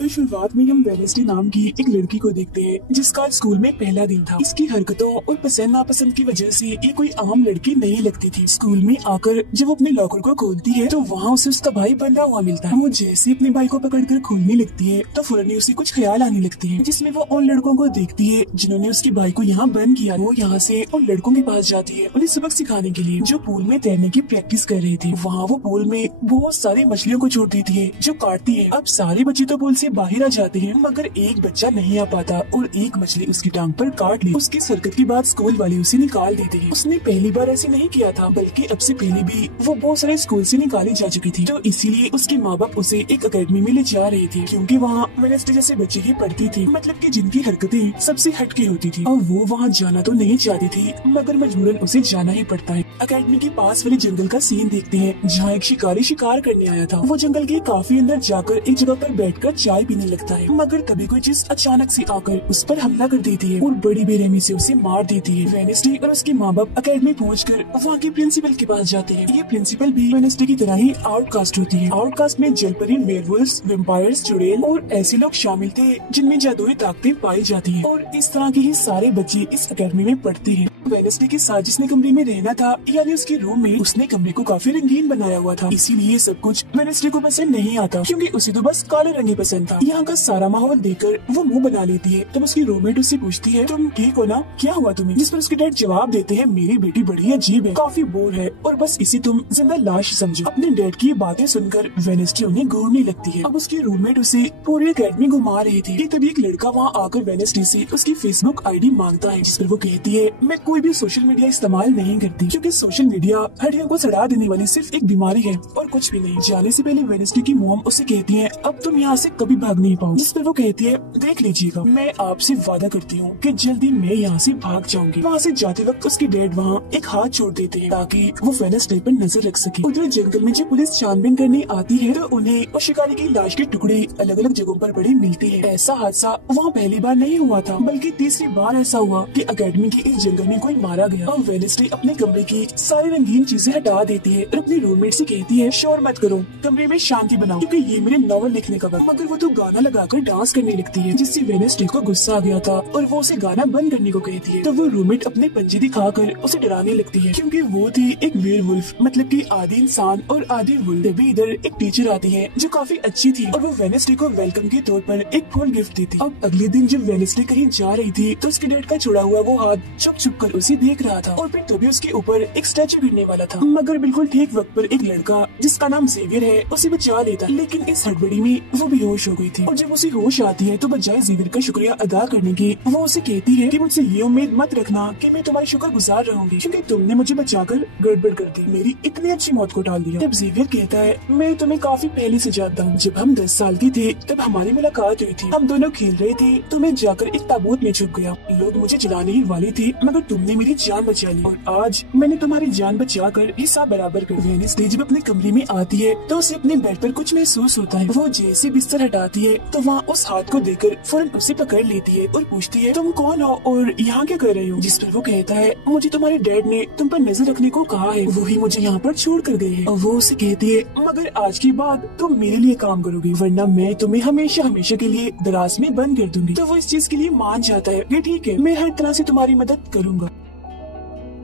तो शुरुआत में हम वेनेसडे नाम की एक लड़की को देखते हैं जिसका स्कूल में पहला दिन था। इसकी हरकतों और पसंद नापसंद की वजह से ये कोई आम लड़की नहीं लगती थी। स्कूल में आकर जब वो अपने लॉकर को खोलती है तो वहाँ उसे उसका भाई बंधा हुआ मिलता है। वो जैसे अपने भाई को पकड़कर खोलने लगती है तो फौरन उसे कुछ ख्याल आने लगते हैं, जिसमें वो उन लड़कों को देखती है जिन्होंने उसके भाई को यहाँ बंद किया। वो यहाँ से उन लड़कों के पास जाती है उन्हें सबक सिखाने के लिए, जो पूल में तैरने की प्रैक्टिस कर रहे थे। वहाँ वो पूल में बहुत सारी मछलियों को छोड़ देती है जो काटती है। अब सारे बच्चे तो पूल से बाहर आ जाते हैं मगर एक बच्चा नहीं आ पाता और एक मछली उसकी टांग पर काट ली। उसकी हरकत के बाद स्कूल वाले उसे निकाल देते हैं। उसने पहली बार ऐसे नहीं किया था, बल्कि अब से पहले भी वो बहुत सारे स्कूल से निकाली जा चुकी थी। तो इसीलिए उसके माँ बाप उसे एक अकेडमी में ले जा रहे थे, क्योंकि वहाँ वेनेसडे जैसे बच्चे ही पढ़ती थी, मतलब कि जिनकी हरकतें सबसे हटके होती थी। और वो वहाँ जाना तो नहीं चाहती थी मगर मजबूरन उसे जाना ही पड़ता है। अकेडमी के पास वाले जंगल का सीन देखते हैं जहाँ एक शिकारी शिकार करने आया था। वो जंगल के काफी अंदर जाकर एक जगह पर बैठकर चाय पीने लगता है, मगर तभी कोई चीज अचानक से आकर उस पर हमला कर देती है और बड़ी बेरहमी से उसे मार देती है। वेनेसडे और उसके माँ बाप अकेडमी पहुंचकर वहाँ के प्रिंसिपल के पास जाते हैं। ये प्रिंसिपल भी वेनेसडे की तरह ही आउटकास्ट होती है। आउटकास्ट में जलपरी, वेयरवुल्व्स, वेम्पायर्स, चुड़ैल और ऐसे लोग शामिल थे जिनमें जादुई ताकतें पाई जाती है, और इस तरह के ही सारे बच्चे इस अकेडमी में पढ़ते हैं। वेनेसडे के साथ जिसने कमरे में रहना था, यानी उसके रूम में, उसने कमरे को काफी रंगीन बनाया हुआ था। इसीलिए सब कुछ वेनेसडे को पसंद नहीं आता, क्योंकि उसे तो बस काले रंग ही पसंद था। यहाँ का सारा माहौल देखकर वो मुंह बना लेती है। तब उसकी रूममेट उससे पूछती है, तुम ठीक हो ना, क्या हुआ तुम्हें? जिस पर उसके डैड जवाब देते हैं, मेरी बेटी बड़ी अजीब है, काफी बोर है और बस इसे तुम जिंदा लाश समझो। अपने डैड की बातें सुनकर वेनेसडे उन्हें घूरने लगती है। अब उसकी रूममेट उसे पूरी अकेडमी घुमा रही थी कि तभी एक लड़का वहाँ आकर वेनेसडे से उसकी फेसबुक आईडी मांगता है, जिस पर वो कहती है, मैं कोई भी सोशल मीडिया इस्तेमाल नहीं करती, क्योंकि सोशल मीडिया हड्डियों को सड़ा देने वाली सिर्फ एक बीमारी है और कुछ भी नहीं। जाने से पहले वेनेसडे की मॉम उसे कहती है, अब तुम यहाँ से कभी भाग नहीं पाओ। जिस पर वो कहती है, देख लीजिएगा, मैं आपसे वादा करती हूँ कि जल्दी मैं यहाँ से भाग जाऊंगी। वहाँ से जाते वक्त उसके डैड वहाँ एक हाथ छोड़ देते हैं ताकि वो वेनेसडे पर नजर रख सके। उधर जंगल में जब पुलिस छानबीन करने आती है तो उन्हें उस शिकारी की लाश के टुकड़े अलग अलग जगहों पर पड़े मिलते हैं। ऐसा हादसा वहाँ पहली बार नहीं हुआ था, बल्कि तीसरी बार ऐसा हुआ कि अकेडमी के इस जंगल में कोई मारा गया। और वेनेसडे अपने कमरे की सारी रंगीन चीजें हटा देती है और अपनी रूममेट से कहती है, शोर मत करो, कमरे में शांति बनाओ, क्योंकि ये मेरे नॉवल लिखने का वक्त। मगर वो तो गाना लगाकर डांस करने लगती है, जिससे वेनेसडे को गुस्सा आ गया था और वो उसे गाना बंद करने को कहती है। तो वो रूममेट अपने पंजे दिखाकर उसे डराने लगती है, क्योंकि वो थी एक वेयरवुल्फ, मतलब कि आधी इंसान और आधी वुल्फ। तभी इधर एक टीचर आती है जो काफी अच्छी थी और वो वेनेसडे को वेलकम के तौर पर एक फूल गिफ्ट देती। अब अगले दिन जब वेनेसडे कहीं जा रही थी तो उसके डैड का छुड़ा हुआ वो हाथ छुप छुप कर उसे देख रहा था, और फिर तभी उसके ऊपर एक स्टैचू गिरने वाला था। मगर बिल्कुल ठीक वक्त पर एक लड़का जिसका नाम जेवियर है उसे बचा लेता, लेकिन इस हड़बड़ी में वो बेहोश हो गई थी। और जब उसे होश आती है तो बजाय जेवियर का शुक्रिया अदा करने की, वो उसे कहती है कि मुझसे ये उम्मीद मत रखना कि मैं तुम्हारी शुक्रगुजार रहूंगी, क्योंकि तुमने मुझे बचाकर गड़बड़ कर दी, मेरी इतनी अच्छी मौत को टाल दिया। तब जेवियर कहता है, मैं तुम्हें काफी पहले से जानता हूँ, जब हम 10 साल की थे तब हमारी मुलाकात हुई थी, हम दोनों खेल रहे थे तो मैं जाकर एक ताबूत में छुप गया। लोग मुझे जलाने ही वाले थे मगर तुमने मेरी जान बचा ली, और आज मैंने तुम्हारी जान बचाकर हिस्सा बराबर कर। वेनेसडे जब अपने कमरे में आती है तो उसे अपने बेड पर कुछ महसूस होता है। वो जैसे बिस्तर हटाती है तो वहाँ उस हाथ को देखकर फौरन उसे पकड़ लेती है और पूछती है, तुम कौन हो और यहाँ क्या कर रहे हो? जिस पर वो कहता है, मुझे तुम्हारे डैड ने तुम पर नजर रखने को कहा है, वो ही मुझे यहाँ पर छोड़ कर गए हैं। और वो उसे कहती है, मगर आज के बाद तुम मेरे लिए काम करोगी, वरना मैं तुम्हें हमेशा हमेशा के लिए दराज में बंद कर दूंगी। तो वो इस चीज के लिए मान जाता है कि ठीक है, मैं हर तरह से तुम्हारी मदद करूंगा।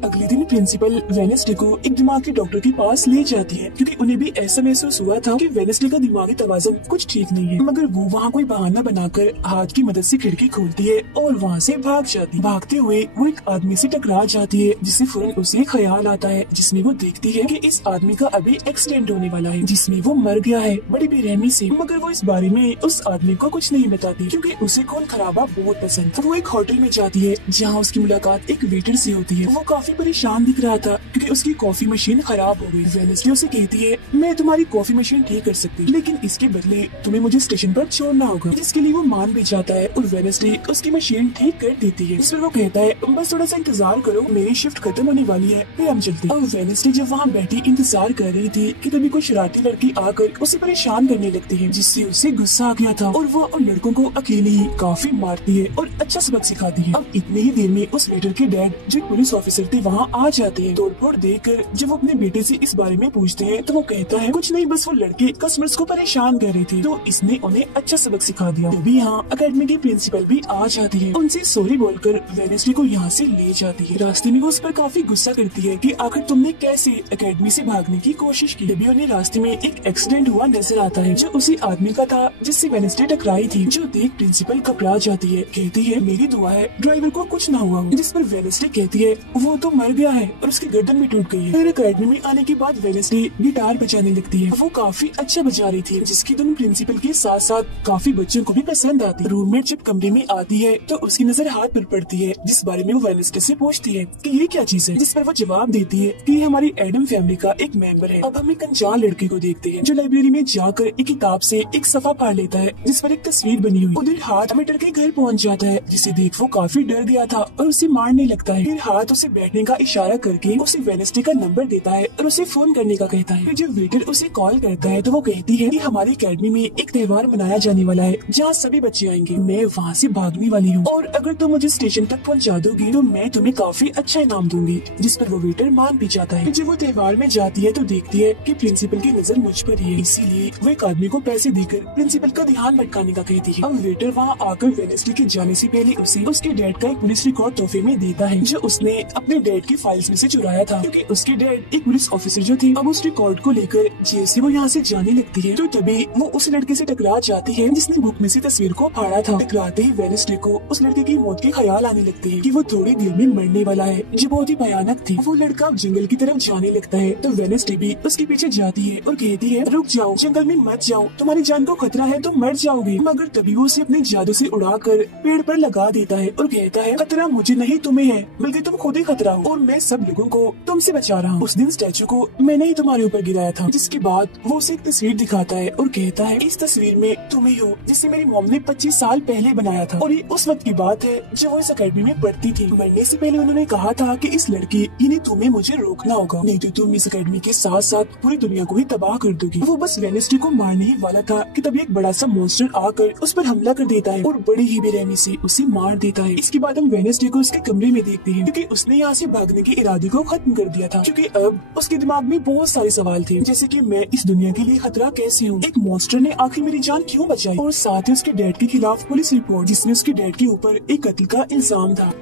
अगले दिन प्रिंसिपल वेनेसडे को एक दिमागी डॉक्टर के पास ले जाती है, क्योंकि उन्हें भी ऐसा महसूस हुआ था कि वेनेसडे का दिमागी तवाज़ुन कुछ ठीक नहीं है। मगर वो वहाँ कोई बहाना बनाकर हाथ की मदद से खिड़की खोलती है और वहाँ से भाग जाती। भागते हुए वो एक आदमी से टकरा जाती है, जिससे फौरन उसे ख्याल आता है, जिसमें वो देखती है कि इस आदमी का अभी एक्सीडेंट होने वाला है, जिसमें वो मर गया है बड़ी बेरहमी से। मगर वो इस बारे में उस आदमी को कुछ नहीं बताती, क्योंकि उसे खून खराबा बहुत पसंद। वो एक होटल में जाती है जहाँ उसकी मुलाकात एक वेटर से होती है। वो काफी परेशान दिख रहा था क्योंकि उसकी कॉफी मशीन खराब हो गई। वेनेसडे उसे कहती है, मैं तुम्हारी कॉफी मशीन ठीक कर सकती, लेकिन इसके बदले तुम्हें मुझे स्टेशन पर छोड़ना होगा, जिसके लिए वो मान भी जाता है और वेनेसडे उसकी मशीन ठीक कर देती है। इस पर वो कहता है, बस थोड़ा सा इंतजार करो, मेरी शिफ्ट खत्म होने वाली है, फिर हम चलते। और वेनेसडे जब वहाँ बैठी इंतजार कर रही थी कि तभी कोई शरारती लड़की आकर उसे परेशान करने लगती है, जिससे उसे गुस्सा आ गया था और वो उन लड़कों को अकेले ही काफी मारती है और अच्छा सबक सिखाती है। अब इतने ही देर में उस वेटर के डैड, जो पुलिस ऑफिसर थे, वहाँ आ जाते हैं। तोड़फोड़ देखकर जब वो अपने बेटे से इस बारे में पूछते हैं तो वो कहता है कुछ नहीं, बस वो लड़के कस्टमर्स को परेशान कर रहे थे तो इसने उन्हें अच्छा सबक सिखा दिया। तभी यहाँ अकेडमी की प्रिंसिपल भी आ जाती है, उनसे सॉरी बोलकर वेडनेसडे को यहाँ से ले जाती है। रास्ते में वो उस पर काफी गुस्सा करती है कि आखिर तुमने कैसे अकेडमी से भागने की कोशिश की। तभी उन्हें रास्ते में एक एक्सीडेंट हुआ नजर आता है जो उसी आदमी का था जिससे वेडनेसडे टकराई थी, जो देख प्रिंसिपल घबरा जाती है। कहती है मेरी दुआ है ड्राइवर को कुछ न हुआ हो, जिस पर वेडनेसडे कहती है वो तो मर गया है और उसकी गर्दन भी टूट गई है। फिर अकेडमी में आने के बाद वेडनेसडे गिटार बजाने लगती है। वो काफी अच्छा बजा रही थी जिसकी धुन प्रिंसिपल के साथ साथ काफी बच्चों को भी पसंद आती है। रूममेट जब कमरे में आती है तो उसकी नजर हाथ पर पड़ती है जिस बारे में वो वेडनेसडे से पूछती है कि ये क्या चीज है, जिस पर वो जवाब देती है कि ये हमारी एडम फैमिली का एक मेंबर है। अब हम एक अनजान लड़के को देखते हैं जो लाइब्रेरी में जाकर एक किताब से एक सफा फाड़ लेता है जिस पर एक तस्वीर बनी हुई। उधर हाथ में डर के घर पहुंच जाता है जिसे देख वो काफी डर गया था और उसे मारने लगता है। फिर हाथ उसे बैठने का इशारा करके उसे वेडनेसडे का नंबर देता है और उसे फोन करने का कहता है। फिर जब वेटर उसे कॉल करता है तो वो कहती है कि हमारी अकेडमी में एक त्योहार मनाया जाने वाला है जहाँ सभी बच्चे आएंगे। मैं वहाँ से भागने वाली हूँ और अगर तुम मुझे स्टेशन तक पहुँचा दोगी तो मैं तुम्हें काफी अच्छा इनाम दूंगी, जिस पर वो वेटर मान भी जाता है। जब वो त्योहार में जाती है तो देखती है कि प्रिंसिपल की नजर मुझ पर ही है, इसीलिए वो एक आदमी को पैसे देकर प्रिंसिपल का ध्यान भटकाने का कहती है। अब वेटर वहाँ आकर वेडनेसडे के जाने से पहले उसे उसके डैड का एक पुलिस रिकॉर्ड तोहफे में देता है जो उसने अपने डैड की फाइल्स में से चुराया था, क्योंकि उसके डैड एक पुलिस ऑफिसर जो थे। अब उस रिकॉर्ड को लेकर जैसे वो यहाँ से जाने लगती है तो तभी वो उस लड़के से टकरा जाती है जिसने बुक में से तस्वीर को फाड़ा था। टकराते ही वेडनेसडे को उस लड़के की मौत के ख्याल आने लगते हैं कि वो थोड़ी देर में मरने वाला है, जो बहुत ही भयानक थी। वो लड़का जंगल की तरफ जाने लगता है तो वेडनेसडे भी उसके पीछे जाती है और कहती है रुक जाओ, जंगल में मत जाओ, तुम्हारी जान को खतरा है, तुम मर जाओगे। मगर तभी वो उसे अपने जादू से उड़ाकर पेड़ पर लगा देता है और कहता है खतरा मुझे नहीं तुम्हें है, बल्कि तुम खुद ही खतरा हो और मैं सब लोगों को तुमसे बचा रहा हूँ। उस दिन स्टैचू को मैंने ही तुम्हारे ऊपर गिराया था। जिसके बाद वो उसे एक तस्वीर दिखाता है और कहता है इस तस्वीर में तुम ही हो जिसे मेरी मॉम ने 25 साल पहले बनाया था और ये उस वक्त की बात है जब वो इस अकेडमी में पढ़ती थी। मरने से पहले उन्होंने कहा था कि इस लड़की यानी तुम्हें मुझे रोकना होगा, नहीं तो तुम इस अकेडमी के साथ साथ पूरी दुनिया को ही तबाह कर दोगी। वो बस वेडनेसडे को मारने ही वाला था कि तभी एक बड़ा सा मॉन्स्टर आकर उस पर हमला कर देता है और बड़ी ही बेरहमी से उसे मार देता है। इसके बाद हम वेडनेसडे को उसके कमरे में देखते हैं क्योंकि उसने यहाँ से भागने के इरादे को खत्म कर दिया था, क्योंकि अब उसके दिमाग में बहुत सारे सवाल थे जैसे कि मैं इस दुनिया के लिए खतरा कैसे हूँ, एक मॉन्स्टर ने आखिर मेरी जान क्यों बचाई, और साथ ही उसके डैड के खिलाफ पुलिस रिपोर्ट जिसमें उसके डैड के ऊपर एक कत्ल का इल्जाम था।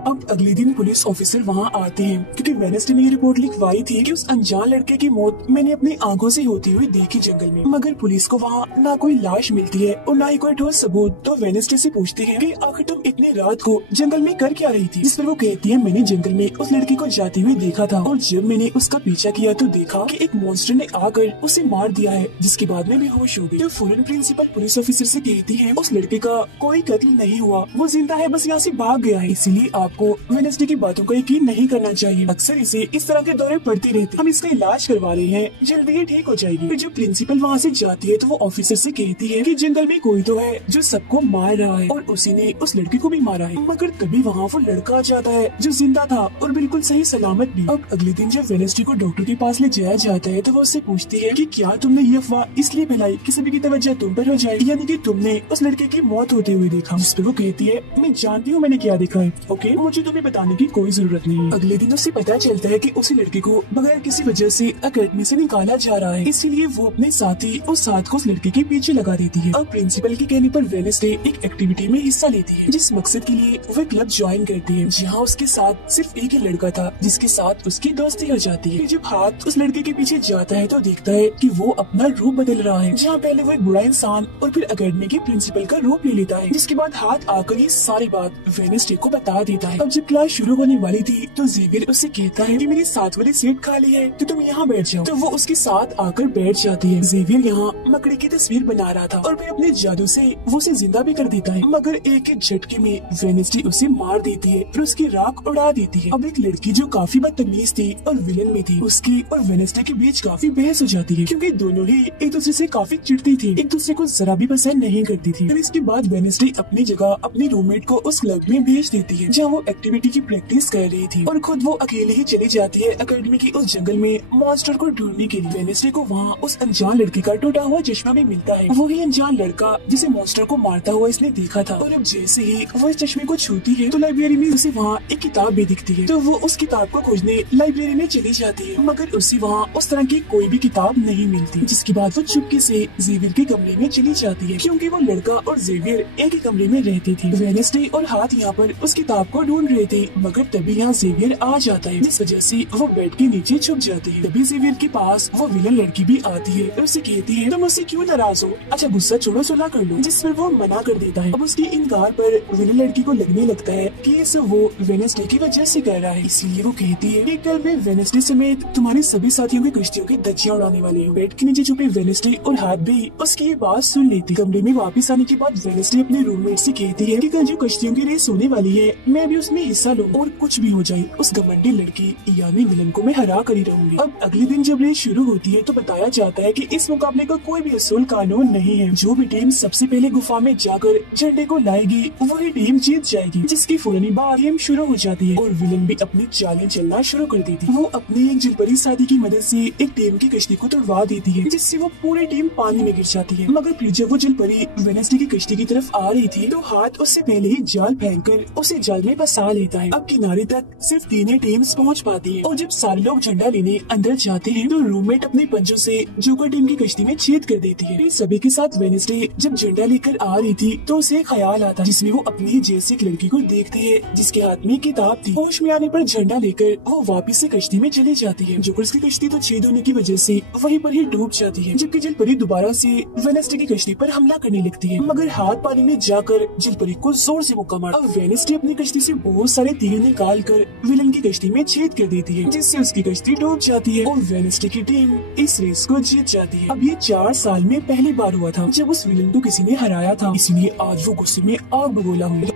अब अगले दिन पुलिस ऑफिसर वहाँ आते हैं क्योंकि वेडनेसडे ने ये रिपोर्ट लिखवाई थी कि उस अनजान लड़के की मौत मैंने अपनी आंखों से होती हुई देखी जंगल में। मगर पुलिस को वहाँ ना कोई लाश मिलती है और ना ही कोई ठोस सबूत। तो वेडनेसडे से पूछते हैं कि आखिर तुम इतनी रात को जंगल में कर क्या रही थी, जिस पर वो कहती है मैंने जंगल में उस लड़की को जाती हुई देखा था और जब मैंने उसका पीछा किया तो देखा कि एक मॉन्स्टर ने आकर उसे मार दिया है, जिसके बाद में बेहोश हो गई। तो फौरन प्रिंसिपल पुलिस ऑफिसर से कहती है उस लड़के का कोई कत्ल नहीं हुआ, वो जिंदा है, बस यहाँ से भाग गया है, इसीलिए आपको वेडनेसडे की बातों का यकीन नहीं करना चाहिए। अक्सर इसे इस तरह के दौरे पड़ते रहते, हम इसका इलाज करवा रहे हैं, जल्दी ही ठीक हो जाएगी। फिर जब प्रिंसिपल वहाँ से जाती है तो वो ऑफिसर से कहती है कि जंगल में कोई तो है जो सबको मार रहा है और उसी ने उस लड़के को भी मारा है। मगर तभी वहाँ वो लड़का आ जाता है जो जिंदा था और बिल्कुल सही सलामत भी। अब अगले दिन जब वेडनेसडे को डॉक्टर के पास ले जाया जाता है तो वो उससे पूछती है कि क्या तुमने ये अफवाह इसलिए फैलाई कि सभी की तवज्जो तुम पर हो जाए, यानी कि तुमने उस लड़के की मौत होते हुए देखा। जिस पर वो कहती है मैं जानती हूँ मैंने क्या देखा है, ओके, मुझे तुम्हें बताने की कोई जरूरत नहीं है। अगले दिन उसे पता चलता है कि उसी लड़के को बगैर किसी वजह से अकेडमी से निकाला जा रहा है, इसीलिए वो अपने साथी और साथ को उस लड़के के पीछे लगा देती है। अब प्रिंसिपल के कहने पर वेडनेसडे एक एक्टिविटी में हिस्सा लेती है जिस मकसद के लिए वो क्लब ज्वाइन करती है, जहाँ उसके साथ सिर्फ एक ही लड़का था जिसके साथ उसकी दोस्ती हो जाती है। जब हाथ उस लड़के के पीछे जाता है तो देखता है कि वो अपना रूप बदल रहा है, जहाँ पहले वो एक बुरा इंसान और फिर अकेडमी के प्रिंसिपल का रूप ले लेता है। जिसके बाद हाथ आकर ये सारी बात वेडनेसडे को बता देता है। अब जब क्लास शुरू होने वाली थी तो जेवियर उससे कहता है कि मेरी साथ वाली सीट खाली है तो तुम यहाँ बैठ जाओ, तो वो उसके साथ आकर बैठ जाती है। जेवियर यहाँ मकड़ी की तस्वीर बना रहा था और फिर अपने जादू से वो उसे जिंदा भी कर देता है, मगर एक एक झटके में वेडनेसडे उसे मार देती है, फिर उसकी राख उड़ा देती है। अब एक लड़की जो काफी बदतमीज थी और विलन में थी, उसकी और वेडनेसडे के बीच काफी बहस हो जाती है क्योंकि दोनों ही एक दूसरे से काफी चिढ़ती थी, एक दूसरे को जरा भी पसंद नहीं करती थी। फिर इसके बाद वेडनेसडे अपनी जगह अपनी रूममेट को उस क्लब में भेज देती है, जहाँ वो वो एक्टिविटी की प्रैक्टिस कर रही थी और खुद वो अकेले ही चली जाती है एकेडमी की उस जंगल में मॉन्स्टर को ढूंढने के लिए। वेडनेसडे को वहाँ उस अनजान लड़के का टूटा हुआ चश्मा भी मिलता है। वही अनजान लड़का जिसे मॉन्स्टर को मारता हुआ इसने देखा था। और अब जैसे ही वो इस चश्मे को छूती है तो लाइब्रेरी में उसे वहाँ एक किताब भी दिखती है। तो वो उस किताब को खोजने लाइब्रेरी में चली जाती है, मगर उसे वहाँ उस तरह की कोई भी किताब नहीं मिलती। जिसके बाद वो चुपके से जेवियर के कमरे में चली जाती है, क्योंकि वो लड़का और जेवियर एक ही कमरे में रहते थे। वेडनेसडे और हाथ यहाँ पर उस किताब को ढूंढ रहे थे, मगर तभी यहाँ जेवियर आ जाता है, जिस वजह से वो बेड के नीचे छुप जाती है। तभी जेवियर के पास वो विलन लड़की भी आती है और उसे कहती है तुम मुझसे क्यों नाराज हो, अच्छा गुस्सा छोड़ो, सुलह कर लो। जिस पर वो मना कर देता है। अब उसकी इनकार पर विलन लड़की को लगने लगता है कि ये सब वो वेडनेसडे की वजह से कर रहा है, इसलिए वो कहती है कि कल मैं वेडनेसडे समेत तुम्हारे सभी साथियों की कश्तियों की धज्जियां उड़ाने वाली हूँ। बेड के नीचे छुपे वेडनेसडे और हाथ भी उसकी ये बात सुन लेती। कमरे में वापस आने के बाद वेडनेसडे अपने रूममेट से कहती है कि कल जो कश्तियों की रेस होने वाली है मैं भी उसमें हिस्सा लूँ, और कुछ भी हो जाए उस घमंडी लड़की यानी विलन को मैं हरा कर ही रहूंगी। अब अगले दिन जब रेस शुरू होती है तो बताया जाता है कि इस मुकाबले का कोई भी असूल कानून नहीं है। जो भी टीम सबसे पहले गुफा में जाकर झंडे को लाएगी वही टीम जीत जाएगी। जिसकी फौरन बाद गेम शुरू हो जाती है और विलन भी अपनी चालें चलना शुरू कर देती है। वो अपनी एक जलपरी साथी की मदद से एक टीम की कश्ती को तुड़वा देती है, जिससे वो पूरी टीम पानी में गिर जाती है। मगर फिर जब वो जलपरी वेडनेसडे की कश्ती की तरफ आ रही थी तो हाथ उससे पहले ही जाल फेंककर उसे जाल में फंसा लेता है। अब किनारे तक सिर्फ तीन टीम्स पहुँच पाती है और जब सारे लोग झंडा लेने अंदर जाते हैं तो रूममेट अपने पंजों से जोकर टीम की कश्ती में छेद कर देती है। फिर सभी के साथ वेडनेसडे जब झंडा लेकर आ रही थी तो उसे ख्याल आता जिसमें वो अपनी ही जैसी एक लड़की को देखती है जिसके हाथ में किताब थी। होश में आने पर झंडा लेकर वो वापस से कश्ती में चली जाती है। जोकर्स की कश्ती तो छेद होने की वजह से वहीं पर ही डूब जाती है, जबकि जलपरी दोबारा से वेडनेसडे की कश्ती पर हमला करने लगती है, मगर हाथ पानी में जाकर जलपरी को जोर से मुक्का मार। अब वेडनेसडे अपनी कश्ती से बहुत सारे तीर निकाल कर विलन की कश्ती में छेद कर देती है, जिससे उसकी कश्ती डूब जाती है और वेडनेसडे की टीम इस रेस को जीत जाती है। अब ये 4 साल में पहली बार हुआ था जब उस विलन को किसी ने हराया था, इसलिए आज वो गुस्से में आग बबूला हुई।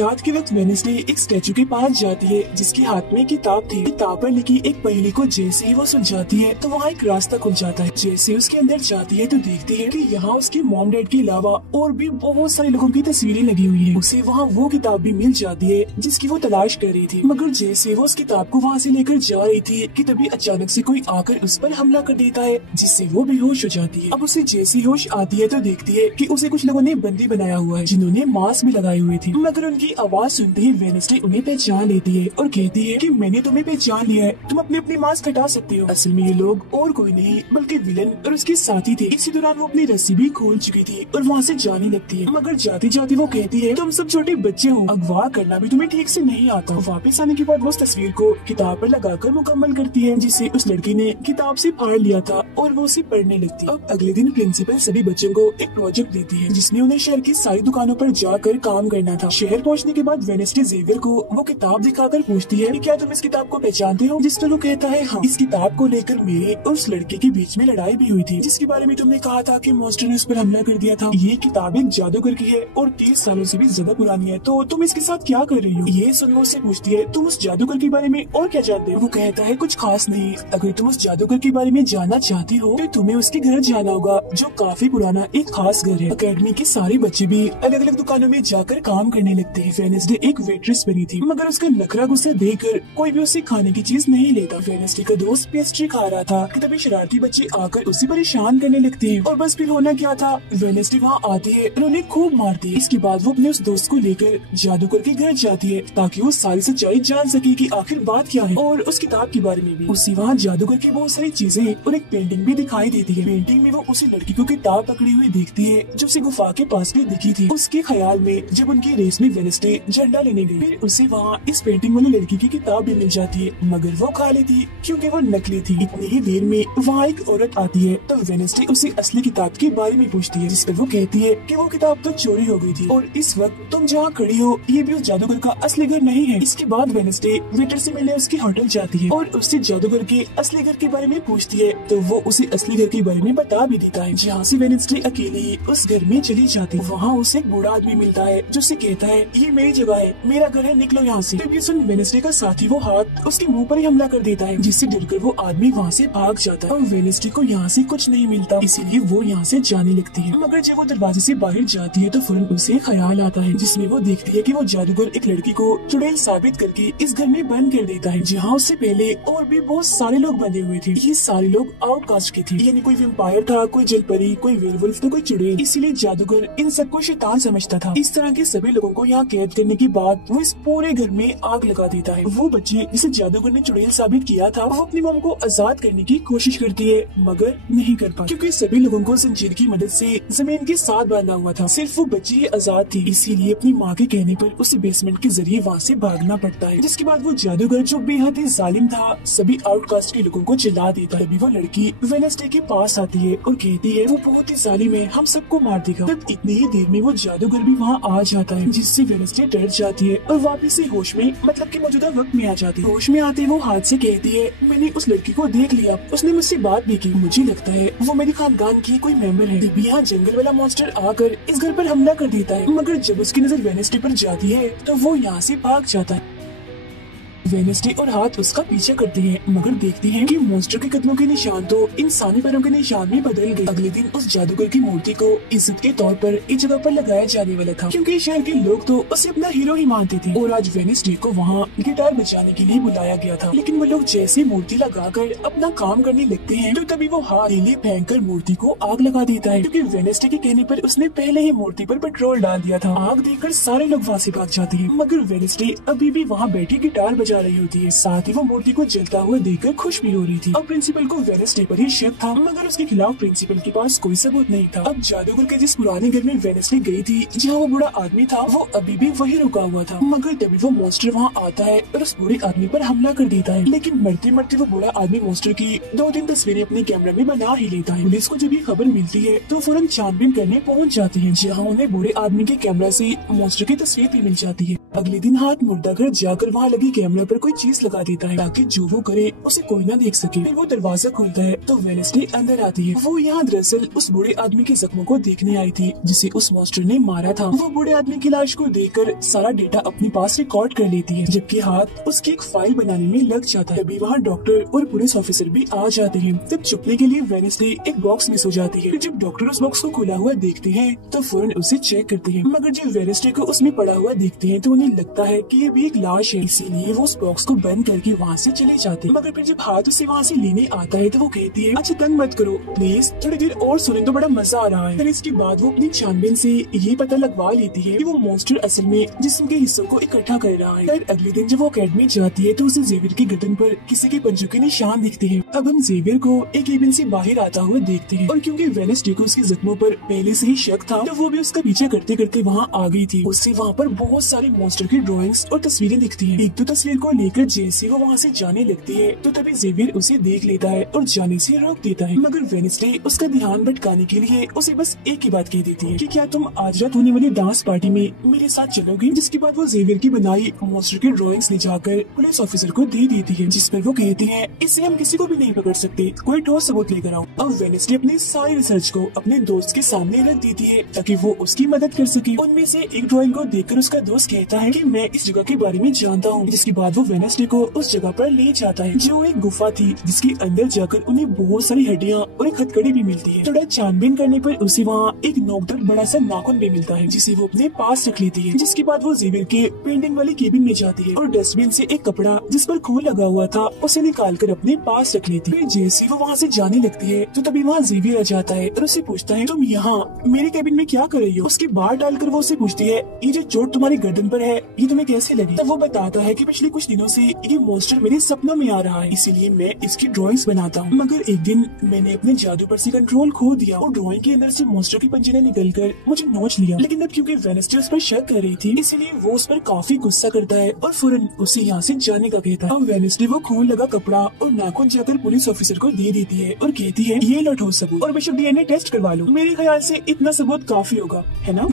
रात के वक्त वेडनेसडे एक स्टैचू के पास जाती है जिसके हाथ में किताब थी। किताब पर लिखी एक पहेली को जैसे ही वो सुलझाती है तो वहाँ एक रास्ता खुल जाता है। जैसे उसके अंदर जाती है तो देखती है कि यहाँ उसके मॉम डैड के अलावा और भी बहुत सारे लोगों की तस्वीरें लगी हुई है। उसे वहाँ वो किताब भी मिल जाती है जिसकी वो तलाश कर रही थी, मगर जैसे वो उस किताब को वहाँ से लेकर जा रही थी कि तभी अचानक से कोई आकर उस पर हमला कर देता है, जिससे वो बेहोश हो जाती है। अब उसे जैसी होश आती है तो देखती है कि उसे कुछ लोगों ने बंदी बनाया हुआ है जिन्होंने मास्क भी लगाए हुए थे, मगर उनकी आवाज सुनते ही वेडनेसडे उन्हें पहचान लेती है और कहती है कि मैंने तुम्हें पहचान लिया है, तुम अपनी मास्क हटा सकते हो। असल में ये लोग और कोई नहीं बल्कि विलन और उसके साथी थे। इसी दौरान वो अपनी रस्सी भी खोल चुकी थी और वहाँ से जाने लगती है, मगर जाते जाते वो कहती है तुम सब छोटे बच्चे हो, अगवा करना भी तुम्हें ठीक से नहीं आता। वापस आने के बाद वो उस तस्वीर को किताब पर लगाकर मुकम्मल करती है जिसे उस लड़की ने किताब से फाड़ लिया था और वो उसे पढ़ने लगती है। अब अगले दिन प्रिंसिपल सभी बच्चों को एक प्रोजेक्ट देती है जिसमें उन्हें शहर की सारी दुकानों पर जाकर काम करना था। शहर पहुँचने के बाद वेडनेसडे जेवियर को वो किताब दिखाकर पूछती है कि क्या तुम इस किताब को पहचानते हो, जिस पर वो कहता है हाँ, इस किताब को लेकर मेरे और उस लड़के के बीच में लड़ाई भी हुई थी जिसके बारे में तुमने कहा था कि मॉन्स्टर ने उस पर हमला कर दिया था। ये किताब एक जादूगर की है और 30 सालों से भी ज्यादा पुरानी है, तो तुम इसके साथ क्या कर रही हो। ये सुन उससे पूछती है तुम उस जादूगर के बारे में और क्या जानते हो। वो कहता है कुछ खास नहीं, अगर तुम उस जादूगर के बारे में जानना चाहती हो तो तुम्हें उसके घर जाना होगा जो काफी पुराना एक खास घर है। अकेडमी के सारे बच्चे भी अलग अलग दुकानों में जाकर काम करने लगते हैं। वेडनेसडे एक वेट्रेस बनी थी, मगर उसका नखरा गुस्सा देखकर कोई भी उसे खाने की चीज नहीं लेता। वेडनेसडे का दोस्त पेस्ट्री खा रहा था कि तभी शरारती बच्चे आकर उसे परेशान करने लगते हैं और बस फिर होना क्या था, वेडनेसडे वहाँ आती है और उन्हें खूब मारती है। इसके बाद वो अपने उस दोस्त को लेकर जादूगर के घर जाती है ताकि वो सारी सच्चाई जान सके कि आखिर बात क्या है और उस किताब के बारे में भी। उसे वहाँ जादूगर की बहुत सारी चीजें और एक पेंटिंग भी दिखाई देती है। पेंटिंग में वो उसी लड़की को किताब पकड़ी हुई देखती है जो उसे गुफा के पास भी दिखी थी। उसके ख्याल में जब उनकी रेस में वेडनेसडे झंडा लेने गई, फिर उसे वहाँ इस पेंटिंग वाली लड़की की किताब भी मिल जाती है, मगर वो खा लेती क्योंकि वो नकली थी। इतनी ही देर में वहाँ एक औरत आती है तो वेडनेसडे उसे असली किताब के बारे में पूछती है, जिस पर वो कहती है कि वो किताब तो चोरी हो गई थी और इस वक्त तुम जहाँ खड़ी हो ये भी उस जादूगर का असली घर नहीं है। इसके बाद वेडनेसडे वेटर से मिलने उसके होटल जाती है और उससे जादूगर के असली घर के बारे में पूछती है तो वो उसे असली घर के बारे में बता भी देता है। जहाँ से वेडनेसडे अकेले उस घर में चली जाती है, वहाँ उसे एक बूढ़ा आदमी मिलता है जो उसे कहता है ये मेरी जगह है, मेरा घर है, निकलो यहाँ से। तब ये सुन वेडनेसडे का साथी वो हाथ उसके मुंह पर ही हमला कर देता है, जिससे डरकर वो आदमी वहाँ से भाग जाता है। और वेडनेसडे को यहाँ से कुछ नहीं मिलता, इसीलिए वो यहाँ से जाने लगती है। मगर जब वो दरवाजे से बाहर जाती है तो फौरन उसे ख्याल आता है, जिसमें वो देखती है कि वो जादूगर एक लड़की को चुड़ैल साबित करके इस घर में बंद कर देता है, जहाँ उससे पहले और भी बहुत सारे लोग बंधे हुए थे। ये सारे लोग आउटकास्ट के थे, यानी कोई वेम्पायर था, कोई जलपरी, कोई वेयरवुल्फ तो कोई चुड़ैल। इसीलिए जादूगर इन सबको शैतान समझता था। इस तरह के सभी लोगों को यहाँ कैद करने के बाद वो इस पूरे घर में आग लगा देता है। वो बच्चे जिसे जादूगर ने चुड़ैल साबित किया था, वो अपनी मॉम को आजाद करने की कोशिश करती है, मगर नहीं कर पाती, क्योंकि सभी लोगों को जंजीर की मदद से जमीन के साथ बांधा हुआ था। सिर्फ वो बच्ची आजाद थी, इसीलिए अपनी माँ के कहने पर उसे बेसमेंट के जरिए वहाँ से भागना पड़ता है। जिसके बाद वो जादूगर जो बेहद ही जालिम था, सभी आउटकास्ट के लोगों को जला देता है। तभी वो लड़की वेडनेसडे के पास आती है और कहती है वो बहुत ही जालिम है, हम सबको मार देगा। तब इतनी ही देर में वो जादूगर भी वहाँ आ जाता है, जिससे वेडनेसडे डर जाती है और वापस से होश में, मतलब कि मौजूदा वक्त में आ जाती है। होश में आते वो हाथ से कहती है, मैंने उस लड़की को देख लिया, उसने मुझसे बात भी की, मुझे लगता है वो मेरे खानदान की कोई मेंबर है। तभी यहाँ जंगल वाला मॉन्स्टर आकर इस घर पर हमला कर देता है, मगर जब उसकी नजर वेडनेसडे पर जाती है तो वो यहाँ से भाग जाता है। वेडनेसडे और हाथ उसका पीछा करते हैं, मगर देखते हैं कि मॉन्स्टर के कदमों के निशान तो इंसानी पैरों के निशान में बदल गए। अगले दिन उस जादूगर की मूर्ति को इज्जत के तौर पर एक जगह पर लगाया जाने वाला था, क्योंकि शहर के लोग तो उसे अपना हीरो ही मानते थे। और आज वेडनेसडे को वहाँ गिटार बजाने के लिए बुलाया गया था, लेकिन वो लोग जैसे मूर्ति लगाकर अपना काम करने लगते हैं तो तभी वो हाथ नीले फेंक कर मूर्ति को आग लगा देता है, क्योंकि वेडनेसडे के कहने पर उसने पहले ही मूर्ति पर पेट्रोल डाल दिया था। आग देखकर सारे लोग वहाँ से भाग जाते हैं, मगर वेडनेसडे अभी भी वहाँ बैठी गिटार बजा रही होती है। साथ ही वो मूर्ति को जलता हुआ देखकर खुश भी हो रही थी। अब प्रिंसिपल को वेडनेसडे पर ही शक था, मगर उसके खिलाफ प्रिंसिपल के पास कोई सबूत नहीं था। अब जादूगर के जिस पुराने घर में वेडनेसडे गई थी, जहाँ वो बूढ़ा आदमी था, वो अभी भी वही रुका हुआ था। मगर तभी वो मॉन्स्टर वहाँ आता है और उस बूढ़े आदमी पर हमला कर देता है। लेकिन मरते मरते वो बूढ़ा आदमी मॉन्स्टर की 2-3 तस्वीरें अपने कैमरा में बना ही लेता है। पुलिस को जब ये खबर मिलती है तो फौरन छानबीन करने पहुँच जाते हैं, जहाँ उन्हें बूढ़े आदमी के कैमरा से मॉन्स्टर की तस्वीर भी मिल जाती है। अगले दिन हाथ मुर्दा घर जाकर वहाँ लगी कैमरा पर कोई चीज लगा देता है, ताकि जो वो करे उसे कोई ना देख सके। फिर वो दरवाजा खोलता है तो वेडनेसडे अंदर आती है। वो यहाँ दरअसल उस बूढ़े आदमी के जख्मों को देखने आई थी, जिसे उस मॉन्स्टर ने मारा था। वो बूढ़े आदमी की लाश को देखकर सारा डेटा अपने पास रिकॉर्ड कर लेती है, जबकि हाथ उसकी एक फाइल बनाने में लग जाता है। तभी वहाँ डॉक्टर और पुलिस ऑफिसर भी आ जाते हैं। तब छुपने के लिए वेडनेसडे एक बॉक्स मिस हो जाती है। जब डॉक्टर उस बॉक्स को खुला हुआ देखते हैं तो फौरन उसे चेक करते हैं, मगर जब वेडनेसडे को उसमें पड़ा हुआ देखते हैं तो उन्हें लगता है कि ये भी एक लाश है, इसीलिए वो उस बॉक्स को बंद करके वहाँ से चले जाते हैं। मगर फिर जब हाथ उसे वहाँ से लेने आता है तो वो कहती है, अच्छा तंग मत करो प्लीज, थोड़ी देर और सुने तो बड़ा मजा आ रहा है। फिर इसके बाद वो अपनी छानबीन से ये पता लगवा लेती है कि वो मॉन्स्टर असल में जिस्म के हिस्सों को इकट्ठा कर रहा है। फिर अगले दिन जब वो अकेडमी जाती है तो उसे जेवियर की गर्दन पर किसी के पंजों के निशान दिखते हैं। अब हम जेवियर को एक केबिन से बाहर आता हुआ देखते हैं, और क्योंकि वेडनेसडे को उसके जख्मों पर पहले से ही शक था तो वो भी उसका पीछा करते करते वहाँ आ गई थी। उससे वहाँ पर बहुत सारे मॉन्स्टर की ड्राइंग्स और तस्वीरें दिखती हैं। एक तो तस्वीर को लेकर जैसे वो वहाँ से जाने लगती है तो तभी जेवियर उसे देख लेता है और जाने से रोक देता है, मगर वेडनेसडे उसका ध्यान भटकाने के लिए उसे बस एक ही बात कह देती है कि क्या तुम आज रात होने वाली डांस पार्टी में मेरे साथ चलोगी। जिसके बाद वो जेवियर की बनाई मॉन्स्टर की ड्राइंग्स ले जाकर पुलिस ऑफिसर को दे देती है, जिस पर वो कहते हैं इससे हम किसी को भी नहीं पकड़ सकते, कोई ठोस सबूत लेकर आओ। अब वेडनेसडे अपनी सारी रिसर्च को अपने दोस्त के सामने रख देती है ताकि वो उसकी मदद कर सके। उनमें से एक ड्राइंग को देखकर उसका दोस्त कहता है कि मैं इस जगह के बारे में जानता हूँ। जिसके बाद वो वेडनेसडे को उस जगह पर ले जाता है, जो एक गुफा थी, जिसके अंदर जाकर उन्हें बहुत सारी हड्डियाँ और एक हथकड़ी भी मिलती है। थोड़ा छानबीन करने पर उसे वहाँ एक नोकदार बड़ा सा नाखून भी मिलता है, जिसे वो अपने पास रख लेती है। जिसके बाद वो जेवियर के पेंटिंग वाली केबिन में जाती है और डस्टबिन से एक कपड़ा जिस पर खून लगा हुआ था उसे निकाल कर अपने पास रख लेती है। जैसे वो वहाँ से जाने लगती है तो तभी वहाँ जेवियर आ जाता है और उसे पूछता है, तुम यहाँ मेरे केबिन में क्या कर रही हो। उसके बाहर डालकर वो उसे पूछती है, ये जो चोट तुम्हारी गर्दन पर है ये तुम्हें कैसे लगी। तब वो बताता है कि पिछले कुछ दिनों से ये मॉन्स्टर मेरे सपनों में आ रहा है, इसीलिए मैं इसकी ड्राइंग्स बनाता हूँ। मगर एक दिन मैंने अपने जादू पर से कंट्रोल खो दिया और ड्राइंग के अंदर से मॉन्स्टर की पंजे ने निकलकर मुझे नोच लिया। लेकिन अब क्योंकि वेडनेसडे उस पर शक कर रही थी, इसलिए वो उस पर काफी गुस्सा करता है और फौरन उसे यहाँ से जाने का कहता है। अब वेडनेसडे वो खून लगा कपड़ा और नाखून जाकर पुलिस ऑफिसर को दे देती है और कहती है, ये लो ठोस सबूत और बेशक DNA टेस्ट करवा लो, मेरे ख्याल से इतना सबूत काफी होगा, है ना।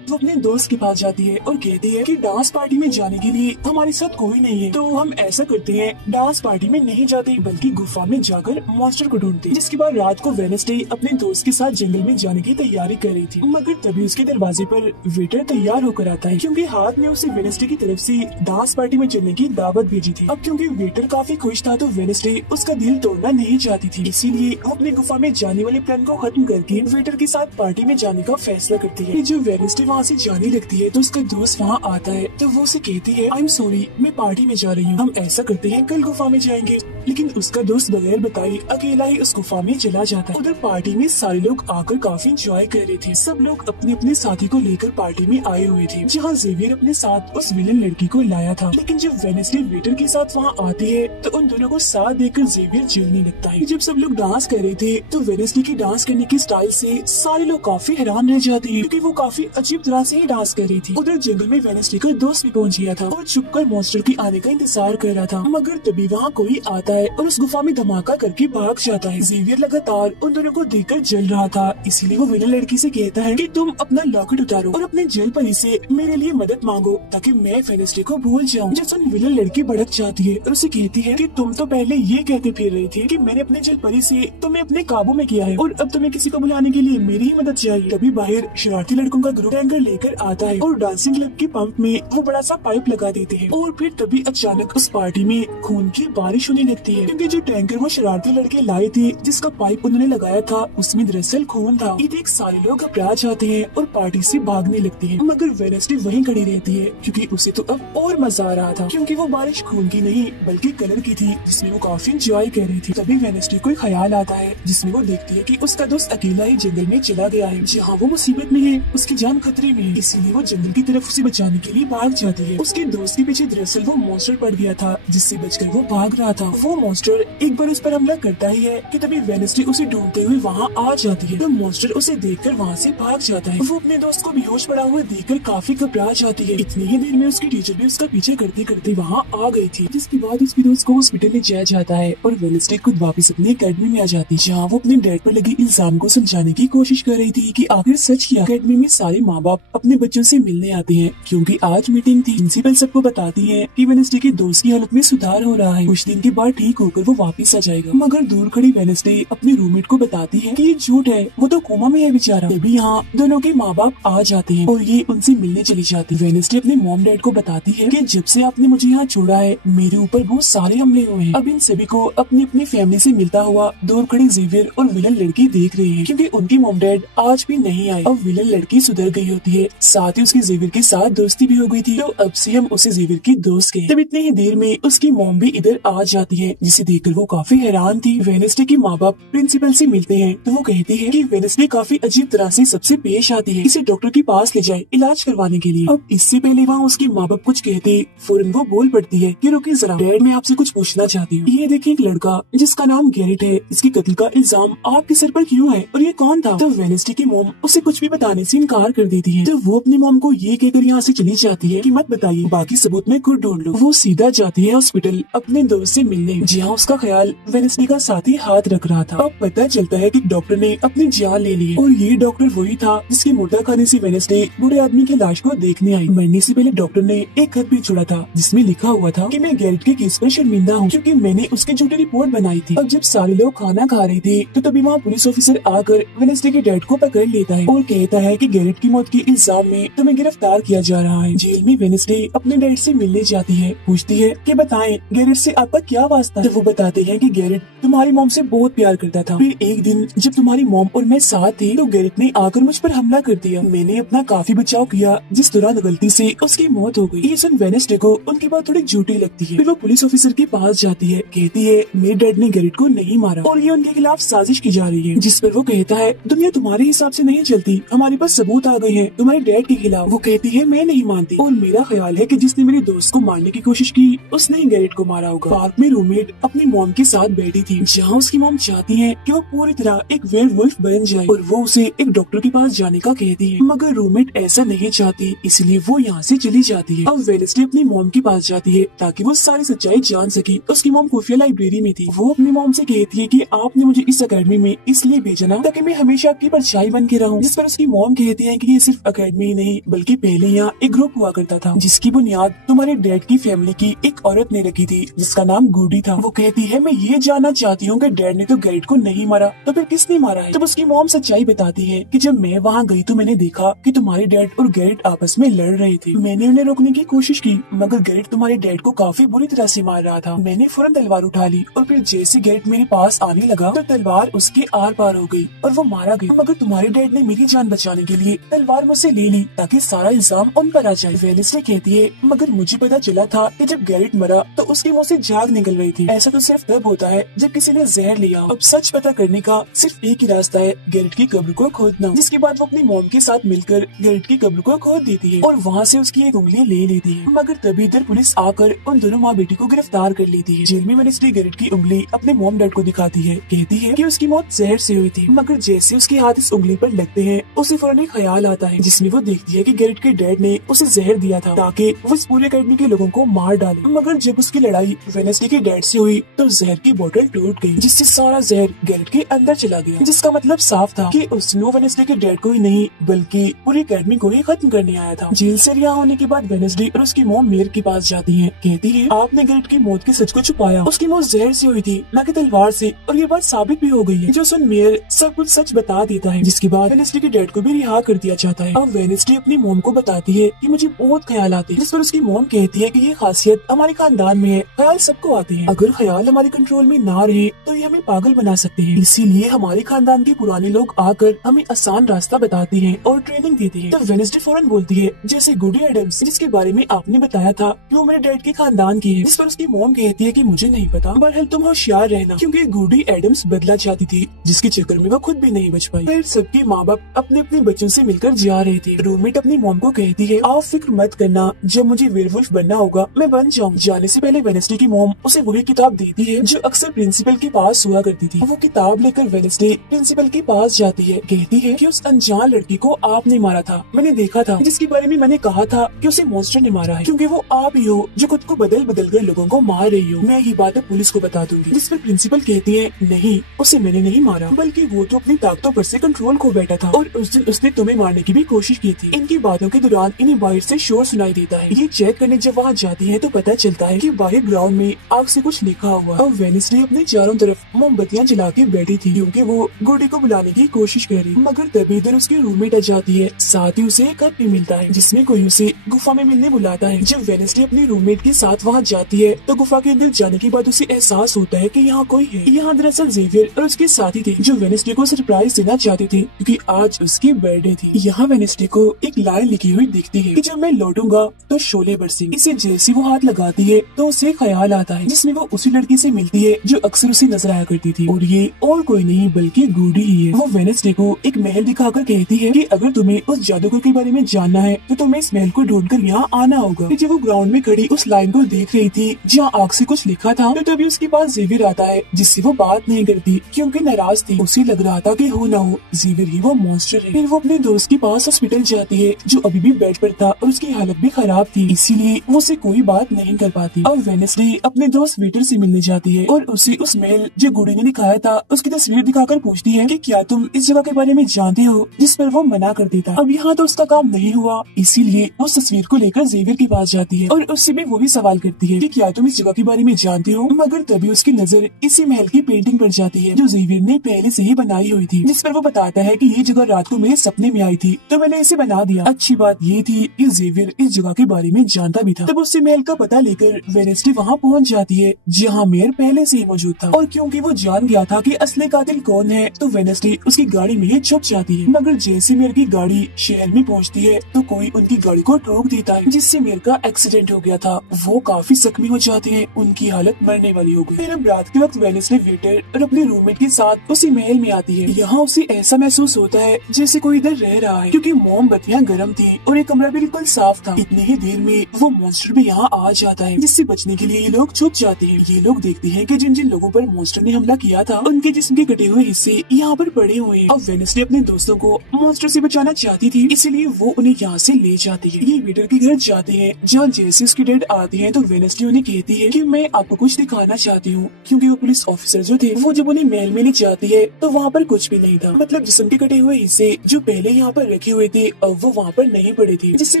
वो अपने दोस्त के पास जाती है और कहती है कि डांस पार्टी में जाने के लिए हमारे साथ कोई नहीं है, तो हम ऐसा करते हैं, डांस पार्टी में नहीं जाते बल्कि गुफा में जाकर मॉन्स्टर को ढूंढते। जिसके बाद रात को वेडनेसडे अपने दोस्त के साथ जंगल में जाने की तैयारी कर रही थी, मगर तभी उसके दरवाजे पर वेटर तैयार होकर आता है, क्योंकि हाथ में उसे वेडनेसडे की तरफ से डांस पार्टी में चलने की दावत भेजी थी। अब क्योंकि वेटर काफी खुश था तो वेडनेसडे उसका दिल तोड़ना नहीं चाहती थी, इसीलिए वो अपने गुफा में जाने वाले प्लान को खत्म करके वेटर के साथ पार्टी में जाने का फैसला करती है। जब वेडनेसडे वहाँ से जाने लगती है तो उसका दोस्त वहाँ आता है, तो वो उसे कहती है आई एम सॉरी, मैं पार्टी में जा रही हूँ, हम ऐसा करते हैं कल गुफा में जाएंगे। लेकिन उसका दोस्त बगैर बताए अकेला ही उस गुफा में चला जाता है। उधर पार्टी में सारे लोग आकर काफी एंजॉय कर रहे थे, सब लोग अपने अपने साथी को लेकर पार्टी में आए हुए थे, जहाँ जेवियर अपने साथ उस विलन लड़की को लाया था। लेकिन जब वेडनेसडे वेटर के साथ वहाँ आती है तो उन दोनों को साथ देखकर जेवियर जलने लगता है। जब सब लोग डांस कर रहे थे तो वेडनेसडे की डांस करने की स्टाइल से सारे लोग काफी हैरान रह जाते हैं, क्योंकि वो काफी अजीब तरह से ही डांस कर रही थी। उधर जंगल में वेडनेसडे का दोस्त भी पहुंच गया था और छुपकर मॉन्स्टर की आने का इंतजार कर रहा था, मगर तभी वहाँ कोई आता है और उस गुफा में धमाका करके भाग जाता है। जेवियर लगातार उन दोनों को देखकर जल रहा था, इसीलिए वो विलन लड़की से कहता है कि तुम अपना लॉकेट उतारो और अपने जेल परी से मेरे लिए मदद मांगो ताकि मैं वेडनेसडे को भूल जाऊं। जो सुन विलन लड़की भड़क जाती है और उसे कहती है कि तुम तो पहले ये कहते फिर रही थी कि मैंने अपने जेल परी से तुम्हें अपने काबू में किया है और अब तुम्हें किसी को बुलाने के लिए मेरी ही मदद चाहिए। तभी बाहर शरारती लड़कों का ग्रुप टैंकर लेकर आता है और डांसिंग क्लब के पंप में वो बड़ा सा पाइप लगा देते हैं और फिर तभी अचानक उस पार्टी में खून की बारिश होने लगती है, क्योंकि जो टैंकर वो शरारती लड़के लाए थे जिसका पाइप उन्होंने लगाया था उसमें दरअसल खून था। ये देख सारे लोग घबरा जाते हैं और पार्टी से भागने लगते हैं, मगर वेडनेसडे वहीं खड़ी रहती है क्योंकि उसे तो अब और मजा आ रहा था, क्योंकि वो बारिश खून की नहीं बल्कि कलर की थी जिसमें वो काफी एंजॉय कर रही थी। तभी वेडनेसडे को ख्याल आता है जिसमें वो देखती है कि उसका दोस्त अकेला ही जंगल में चला गया है, जहाँ वो मुसीबत में है, उसकी जान खतरे में है, इसलिए वो जंगल की तरफ उसे बचाने के लिए भाग जाती है। उसके दोस्त के पीछे दरअसल वो मॉन्स्टर पड़ गया था जिससे बचकर वो भाग रहा था। वो मॉन्स्टर एक बार उस पर हमला करता ही है कि तभी वेडनेसडे उसे ढूंढते हुए वहाँ आ जाती है, तो मॉन्स्टर उसे देखकर वहाँ से भाग जाता है। वो अपने दोस्त को बेहोश पड़ा हुआ देखकर काफी घबरा जाती है। इतनी ही देर में उसकी टीचर भी उसका पीछे करते करते वहाँ आ गई थी, जिसके बाद उसके दोस्त को हॉस्पिटल ले जाया जाता है और वेडनेसडे खुद वापस अपने अकेडमी में आ जाती है, जहाँ वो अपने डैड पर लगे इल्जाम को समझाने की कोशिश कर रही थी कि आखिर सच क्या। अकेडमी में सारे माँ बाप अपने बच्चों से मिलने आते हैं क्योंकि आज मीटिंग थी। प्रिंसिपल सबको बताती है कि वेडनेसडे के दोस्त की हालत में सुधार हो रहा है, कुछ दिन के बाद ठीक होकर वो वापस आ जाएगा। मगर दूर खड़ी वेडनेसडे अपने रूममेट को बताती है कि ये झूठ है, वो तो कोमा में है बेचारा। तभी यहाँ दोनों के माँ बाप आ जाते हैं और ये उनसे मिलने चली जाती है। वेडनेसडे अपने मॉम डैड को बताती है कि जब से आपने मुझे यहाँ छोड़ा है मेरे ऊपर बहुत सारे हमले हुए हैं। अब इन सभी को अपनी अपनी फैमिली से मिलता हुआ दूर खड़ी जेवियर और विलन लड़की देख रहे हैं, क्योंकि उनकी मॉम डैड आज भी नहीं आए। अब विलन लड़की सुधर गई होती है, साथ ही उसकी जेवियर के साथ दोस्ती भी हो गई थी, तो अब से हम उसे जेवियर की दोस्त कहते हैं। तब इतनी ही देर में उसकी मॉम भी इधर आ जाती है, जिसे देखकर वो काफी हैरान थी। वेडनेसडे के माँ बाप प्रिंसिपल से मिलते हैं तो वो कहती है कि वेडनेसडे काफी अजीब तरह से सबसे पेश आती है, इसे डॉक्टर के पास ले जाए इलाज करवाने के लिए। अब इससे पहले वहाँ उसके माँ बाप कुछ कहते फौरन वो बोल पड़ती है कि रुकिए जरा डैड, मैं आपसे कुछ पूछना चाहती हूँ। ये देखिए एक लड़का जिसका नाम गैरेट है, इसके कत्ल का इल्जाम आपके सर पर क्यों है और ये कौन था? तो वेडनेसडे की मॉम उसे कुछ भी बताने से इनकार कर देती है, तो वो अपनी मॉम को ये कहकर यहाँ से चली जाती है कि मत बताइए, बाकी सबूत में खुद ढूंढ लो। वो सीधा जाती है हॉस्पिटल अपने दोस्त से मिलने, जहाँ उसका ख्याल वेडनेसडे का साथी हाथ रख रहा था। अब पता चलता है कि डॉक्टर ने अपनी जान ले ली और ये डॉक्टर वही था जिसके मुर्दा खाने से वेडनेसडे बूढ़े आदमी की लाश को देखने आई। मरने से पहले डॉक्टर ने एक खत भी छोड़ा था जिसमें लिखा हुआ था कि मैं गैरेट के केस पर शर्मिंदा हूँ क्योंकि मैंने उसकी झूठी रिपोर्ट बनाई थी। अब जब सारे लोग खाना खा रहे थे तो तभी वहाँ पुलिस ऑफिसर आकर वेडनेसडे के डैड को पकड़ लेता है और कहता है कि गैरेट की मौत के इल्जाम में तुम्हें गिरफ्तार किया जा रहा है। जेल में वेडनेसडे अपने डैड से मिलने जाती है, पूछती है कि बताएं गैरेट से आपका क्या वास्ता। तो वो बताते हैं कि गैरेट तुम्हारी मॉम से बहुत प्यार करता था, फिर एक दिन जब तुम्हारी मॉम और मैं साथ थे तो गैरेट ने आकर मुझ पर हमला कर दिया। मैंने अपना काफी बचाव किया जिस दौरान गलती से उसकी मौत हो गई। ये सुन वेडनेसडे को उनकी बात थोड़ी झूठी लगती है। फिर वो पुलिस ऑफिसर के पास जाती है, कहती है मेरे डैड ने गैरेट को नहीं मारा और ये उनके खिलाफ साजिश की जा रही है, जिस पर वो कहता है दुनिया तुम्हारे हिसाब से नहीं चलती, हमारे पास सबूत आ गए हैं तुम्हारे डैड के खिलाफ। वो कहती है मैं नहीं मानती और मेरा ख्याल है कि जिसने मेरे दोस्त को मारने की कोशिश की उसने ही गैरेट को मारा होगा। पार्क में रूममेट रूममेट अपनी मॉम के साथ बैठी थी, जहाँ उसकी मॉम चाहती है कि वो पूरी तरह एक वेयरवुल्फ बन जाए और वो उसे एक डॉक्टर के पास जाने का कहती है, मगर रूममेट ऐसा नहीं चाहती, इसलिए वो यहाँ से चली जाती है। अब वेडनेसडे अपनी मॉम के पास जाती है ताकि वो सारी सच्चाई जान सके। उसकी मॉम खुफिया लाइब्रेरी में थी। वो अपनी मॉम से कहती है कि आपने मुझे इस अकेडमी में इसलिए भेजा ना ताकि मैं हमेशा आपकी परछाई बन के रहूं। जिस पर उसकी मॉम कहती है कि ये सिर्फ अकेडमी ही नहीं बल्कि पहले यहाँ एक ग्रुप हुआ करता था, जिसकी बुनियाद तुम्हारे डैड की फैमिली की एक औरत ने रखी थी, जिसका नाम गुडी था। वो कहती है मैं ये जानना चाहती हूँ कि डैड ने तो गैरेट को नहीं मारा तो फिर किसने मारा है। तब उसकी मॉम सच्चाई बताती है कि जब मैं वहाँ गई तो मैंने देखा कि तुम्हारे डैड और गैरेट आपस में लड़ रहे थे। मैंने उन्हें रोकने की कोशिश की, मगर गैरेट तुम्हारे डैड को काफी बुरी तरह से मार रहा था। मैंने फौरन तलवार उठा ली और फिर जैसे गैरेट मेरे पास आने लगा तो तलवार उसके आर पार हो गई और वो मारा गया। मगर तुम्हारे डैड ने मेरी जान बचाने के लिए तलवार मुझसे ले ली ताकि सारा इल्जाम उन पर आ जाए। वेडनेसडे कहती है मगर मुझे पता चला था कि जब गैरेट मरा तो उसके मुंह से झाग निकल रही थी। ऐसा तो सिर्फ तब होता है जब किसी ने जहर लिया। अब सच पता करने का सिर्फ एक ही रास्ता है, गैरेट की कब्र को खोदना। जिसके बाद वो अपनी मॉम के साथ मिलकर गैरेट की कब्र को खोद देती है और वहाँ से उसकी एक उंगली ले लेती है। मगर तभी इधर पुलिस आकर उन दोनों माँ बेटी को गिरफ्तार कर लेती है। जेल में वेडनेसडे गैरेट की उंगली अपने मॉम डैड को दिखाती है, कहती है कि उसकी मौत जहर से हुई थी। मगर जैसे उसके हाथ इस उंगली पर लगते हैं उसे फौरन एक ख्याल आता है, जिसमें वो देखती है कि गैरेट के डैड ने उसे जहर दिया था ताकि वो इस पूरे अकेडमी के लोगों को मार डाले। मगर जब उसकी लड़ाई वेडनेसडे के डैड से हुई तो जहर की बोतल टूट गई, जिससे सारा जहर गैरेट के अंदर चला गया। जिसका मतलब साफ था कि उसने वेडनेसडे के डैड को ही नहीं बल्कि पूरी अकेडमी को ही खत्म करने आया था। जेल से रिहा होने के बाद वेडनेसडे और उसकी मॉम मेयर के पास जाती है, कहती है आपने गैरेट की मौत के सच को छुपाया, उसकी मौत जहर से हुई थी न कि तलवार से, और ये बात साबित भी हो गई है। जो सुन मेयर सब कुछ सच बता देता है, जिसके बाद वेडनेसडे के डैड को भी रिहा कर दिया जाता है। अब वेडनेसडे अपनी मॉम को बताती है कि मुझे बहुत ख्याल आते हैं, जिस पर उसकी मॉम कहती है कि ये खासियत हमारे खानदान में है, ख्याल सबको आते हैं। अगर ख्याल हमारे कंट्रोल में ना रहे तो ये हमें पागल बना सकते हैं, इसीलिए हमारे खानदान के पुराने लोग आकर हमें आसान रास्ता बताते हैं और ट्रेनिंग देते हैं। तो वेडनेसडे फौरन बोलती है जैसे गुडी एडम्स, जिसके बारे में आपने बताया था कि वो मेरे डैड के खानदान की है। जिस पर उसकी मॉम कहती है कि मुझे नहीं पता, बहरहाल तुम होशियार रहना, क्योंकि गुडी एडम्स बदला चाहती थी जिसके चक्कर में वो खुद भी नहीं बच पाई। फिर सबके माँ बाप अपने अपने बच्चों से मिलकर जा रहे थे। रूममेट अपनी मॉम को कहती है आप फिक्र मत करना, जब मुझे वेयरवुल्फ बनना होगा मैं बन जाऊँ। जाने से पहले वेडनेसडे की मॉम उसे वही किताब देती है जो अक्सर प्रिंसिपल के पास हुआ करती थी। वो किताब लेकर वेडनेसडे प्रिंसिपल के पास जाती है, कहती है कि उस अनजान लड़की को आपने मारा था, मैंने देखा था, जिसके बारे में मैंने कहा था कि उसे मॉन्स्टर ने मारा है, क्योंकि वो आप ही हो जो खुद को बदल बदल कर लोगों को मार रही हो। मैं ये बात अब पुलिस को बता दूंगी। जिस पर प्रिंसिपल कहती है नहीं, उसे मैंने नहीं मारा, बल्कि वो तो अपनी ताकतों पर से कंट्रोल खो बैठा था और उस दिन उसने तुम्हें मारने की भी कोशिश की थी। इनकी बातों के दौरान इन्हें बाहर से शोर सुनाई देता है। ये चेक करने जब वहाँ जाती है तो पता चलता है कि बाहर ग्राउंड में आग से कुछ लिखा हुआ। अब वेडनेसडे अपने चारों तरफ मोमबत्तियां जला के बैठी थी क्योंकि वो गुडी को बुलाने की कोशिश कर रही। मगर तभी इधर उसकी रूममेट आ जाती है, साथ ही उसे एक खत भी मिलता है जिसमें कोई उसे गुफा में मिलने बुलाता है। जब वेडनेसडे अपनी रूममेट के साथ वहाँ जाती है तो गुफा के अंदर जाने के बाद उसे एहसास होता है कि यहाँ कोई है। यहाँ दरअसल जेवियर और उसके साथी थे जो वेडनेसडे को सरप्राइज देना चाहते थे क्योंकि आज उसकी बर्थडे थी। यहाँ वेडनेसडे को एक लाइन लिखी हुई दिखती है कि जब मैं लौटूंगा तो शोले बरसेंगे। इसे जैसे वो हाथ लगाती है तो उसे ख्याल आता है जिसमें वो उसी लड़की से मिलती है जो अक्सर उसे नजर आया करती थी, और ये और कोई नहीं बल्कि गुडी ही है। वो वेडनेसडे को एक महल दिखाकर कहती है कि अगर तुम्हें उस जादूगर के बारे में जानना है तो तुम्हें इस महल को ढूंढकर यहाँ आना होगा। जब वो ग्राउंड में खड़ी उस लाइन को देख रही थी जहाँ आग से कुछ लिखा था तो तभी उसके पास जेवियर आता है जिससे वो बात नहीं करती क्योंकि नाराज थी। उसे लग रहा था कि हो ना हो जेवियर ही वो मॉन्स्टर है। फिर वो अपने दोस्त के पास हॉस्पिटल जाती है जो अभी भी बेड पर था और उसकी हालत भी खराब थी, इसीलिए वो उसे कोई बात नहीं कर पाती। अब वेडनेसडे अपने दोस्त वेटर से मिलने जाती है और उसे उस महल जो गुडी ने दिखाया था उसकी तस्वीर दिखाकर पूछती है कि क्या तुम इस जगह के बारे में जानते हो, जिस पर वो मना कर देता। अब यहाँ तो उसका काम नहीं हुआ, इसीलिए उस तस्वीर को लेकर जेवियर के पास जाती है और उससे भी वही सवाल करती है कि क्या तुम इस जगह के बारे में जानते हो। मगर तभी उसकी नजर इसी महल की पेंटिंग पर जाती है जो जेवियर ने पहले से ही बनाई हुई थी, जिस पर वो बताता है कि ये जगह रात को मेरे सपने में आई थी तो मैंने इसे बना दिया। अच्छी बात ये थी कि जेवियर इस जगह के बारे में जानता भी था। तब उससे महल का पता लेकर वेडनेसडे वहाँ पहुँच जाती है जहाँ मेयर पहले से ही मौजूद था, और क्योंकि वो जान गया था कि असली कातिल कौन है तो वेडनेसडे उसकी गाड़ी में ही छुप जाती है। मगर जैसे मेयर की गाड़ी शहर में पहुँचती है तो कोई उनकी गाड़ी को ठोक देता है जिससे मेयर का एक्सीडेंट हो गया था। वो काफी जख्मी हो जाते हैं, उनकी हालत मरने वाली हो गई। फिर अब रात के वक्त वेडनेसडे वेटर और अपने रूममेट के साथ उसी महल में आती है। यहाँ उसे ऐसा महसूस होता है जैसे कोई इधर रह रहा है क्योंकि मोमबत्तियाँ गर्म थी और ये कमरा बिल्कुल साफ था। इतनी ही देर में वो मॉन्स्टर भी यहाँ आ जाता है जिससे बचने के लिए ये लोग छुप जाते हैं। हैं। ये लोग देखते हैं कि जिन जिन लोगों पर मॉन्स्टर ने हमला किया था उनके जिस्म के कटे हुए हिस्से यहाँ पर पड़े हुए हैं। अब वेडनेसडे अपने दोस्तों को मॉन्स्टर से बचाना चाहती थी, इसलिए वो उन्हें यहाँ से ले जाती है। ये वेटर के घर जाते हैं, जहाँ जैसे उसकी डेड आती है तो वेडनेसडे उन्हें कहती है कि मैं आपको कुछ दिखाना चाहती हूँ, क्योंकि वो पुलिस ऑफिसर जो थे वो जब उन्हें महल में ले जाती है तो वहाँ पर कुछ भी नहीं था। मतलब जिस्म के कटे हुए हिस्से जो पहले यहाँ पर रखे हुए थे अब वो वहाँ पर नहीं पड़े थे, जिससे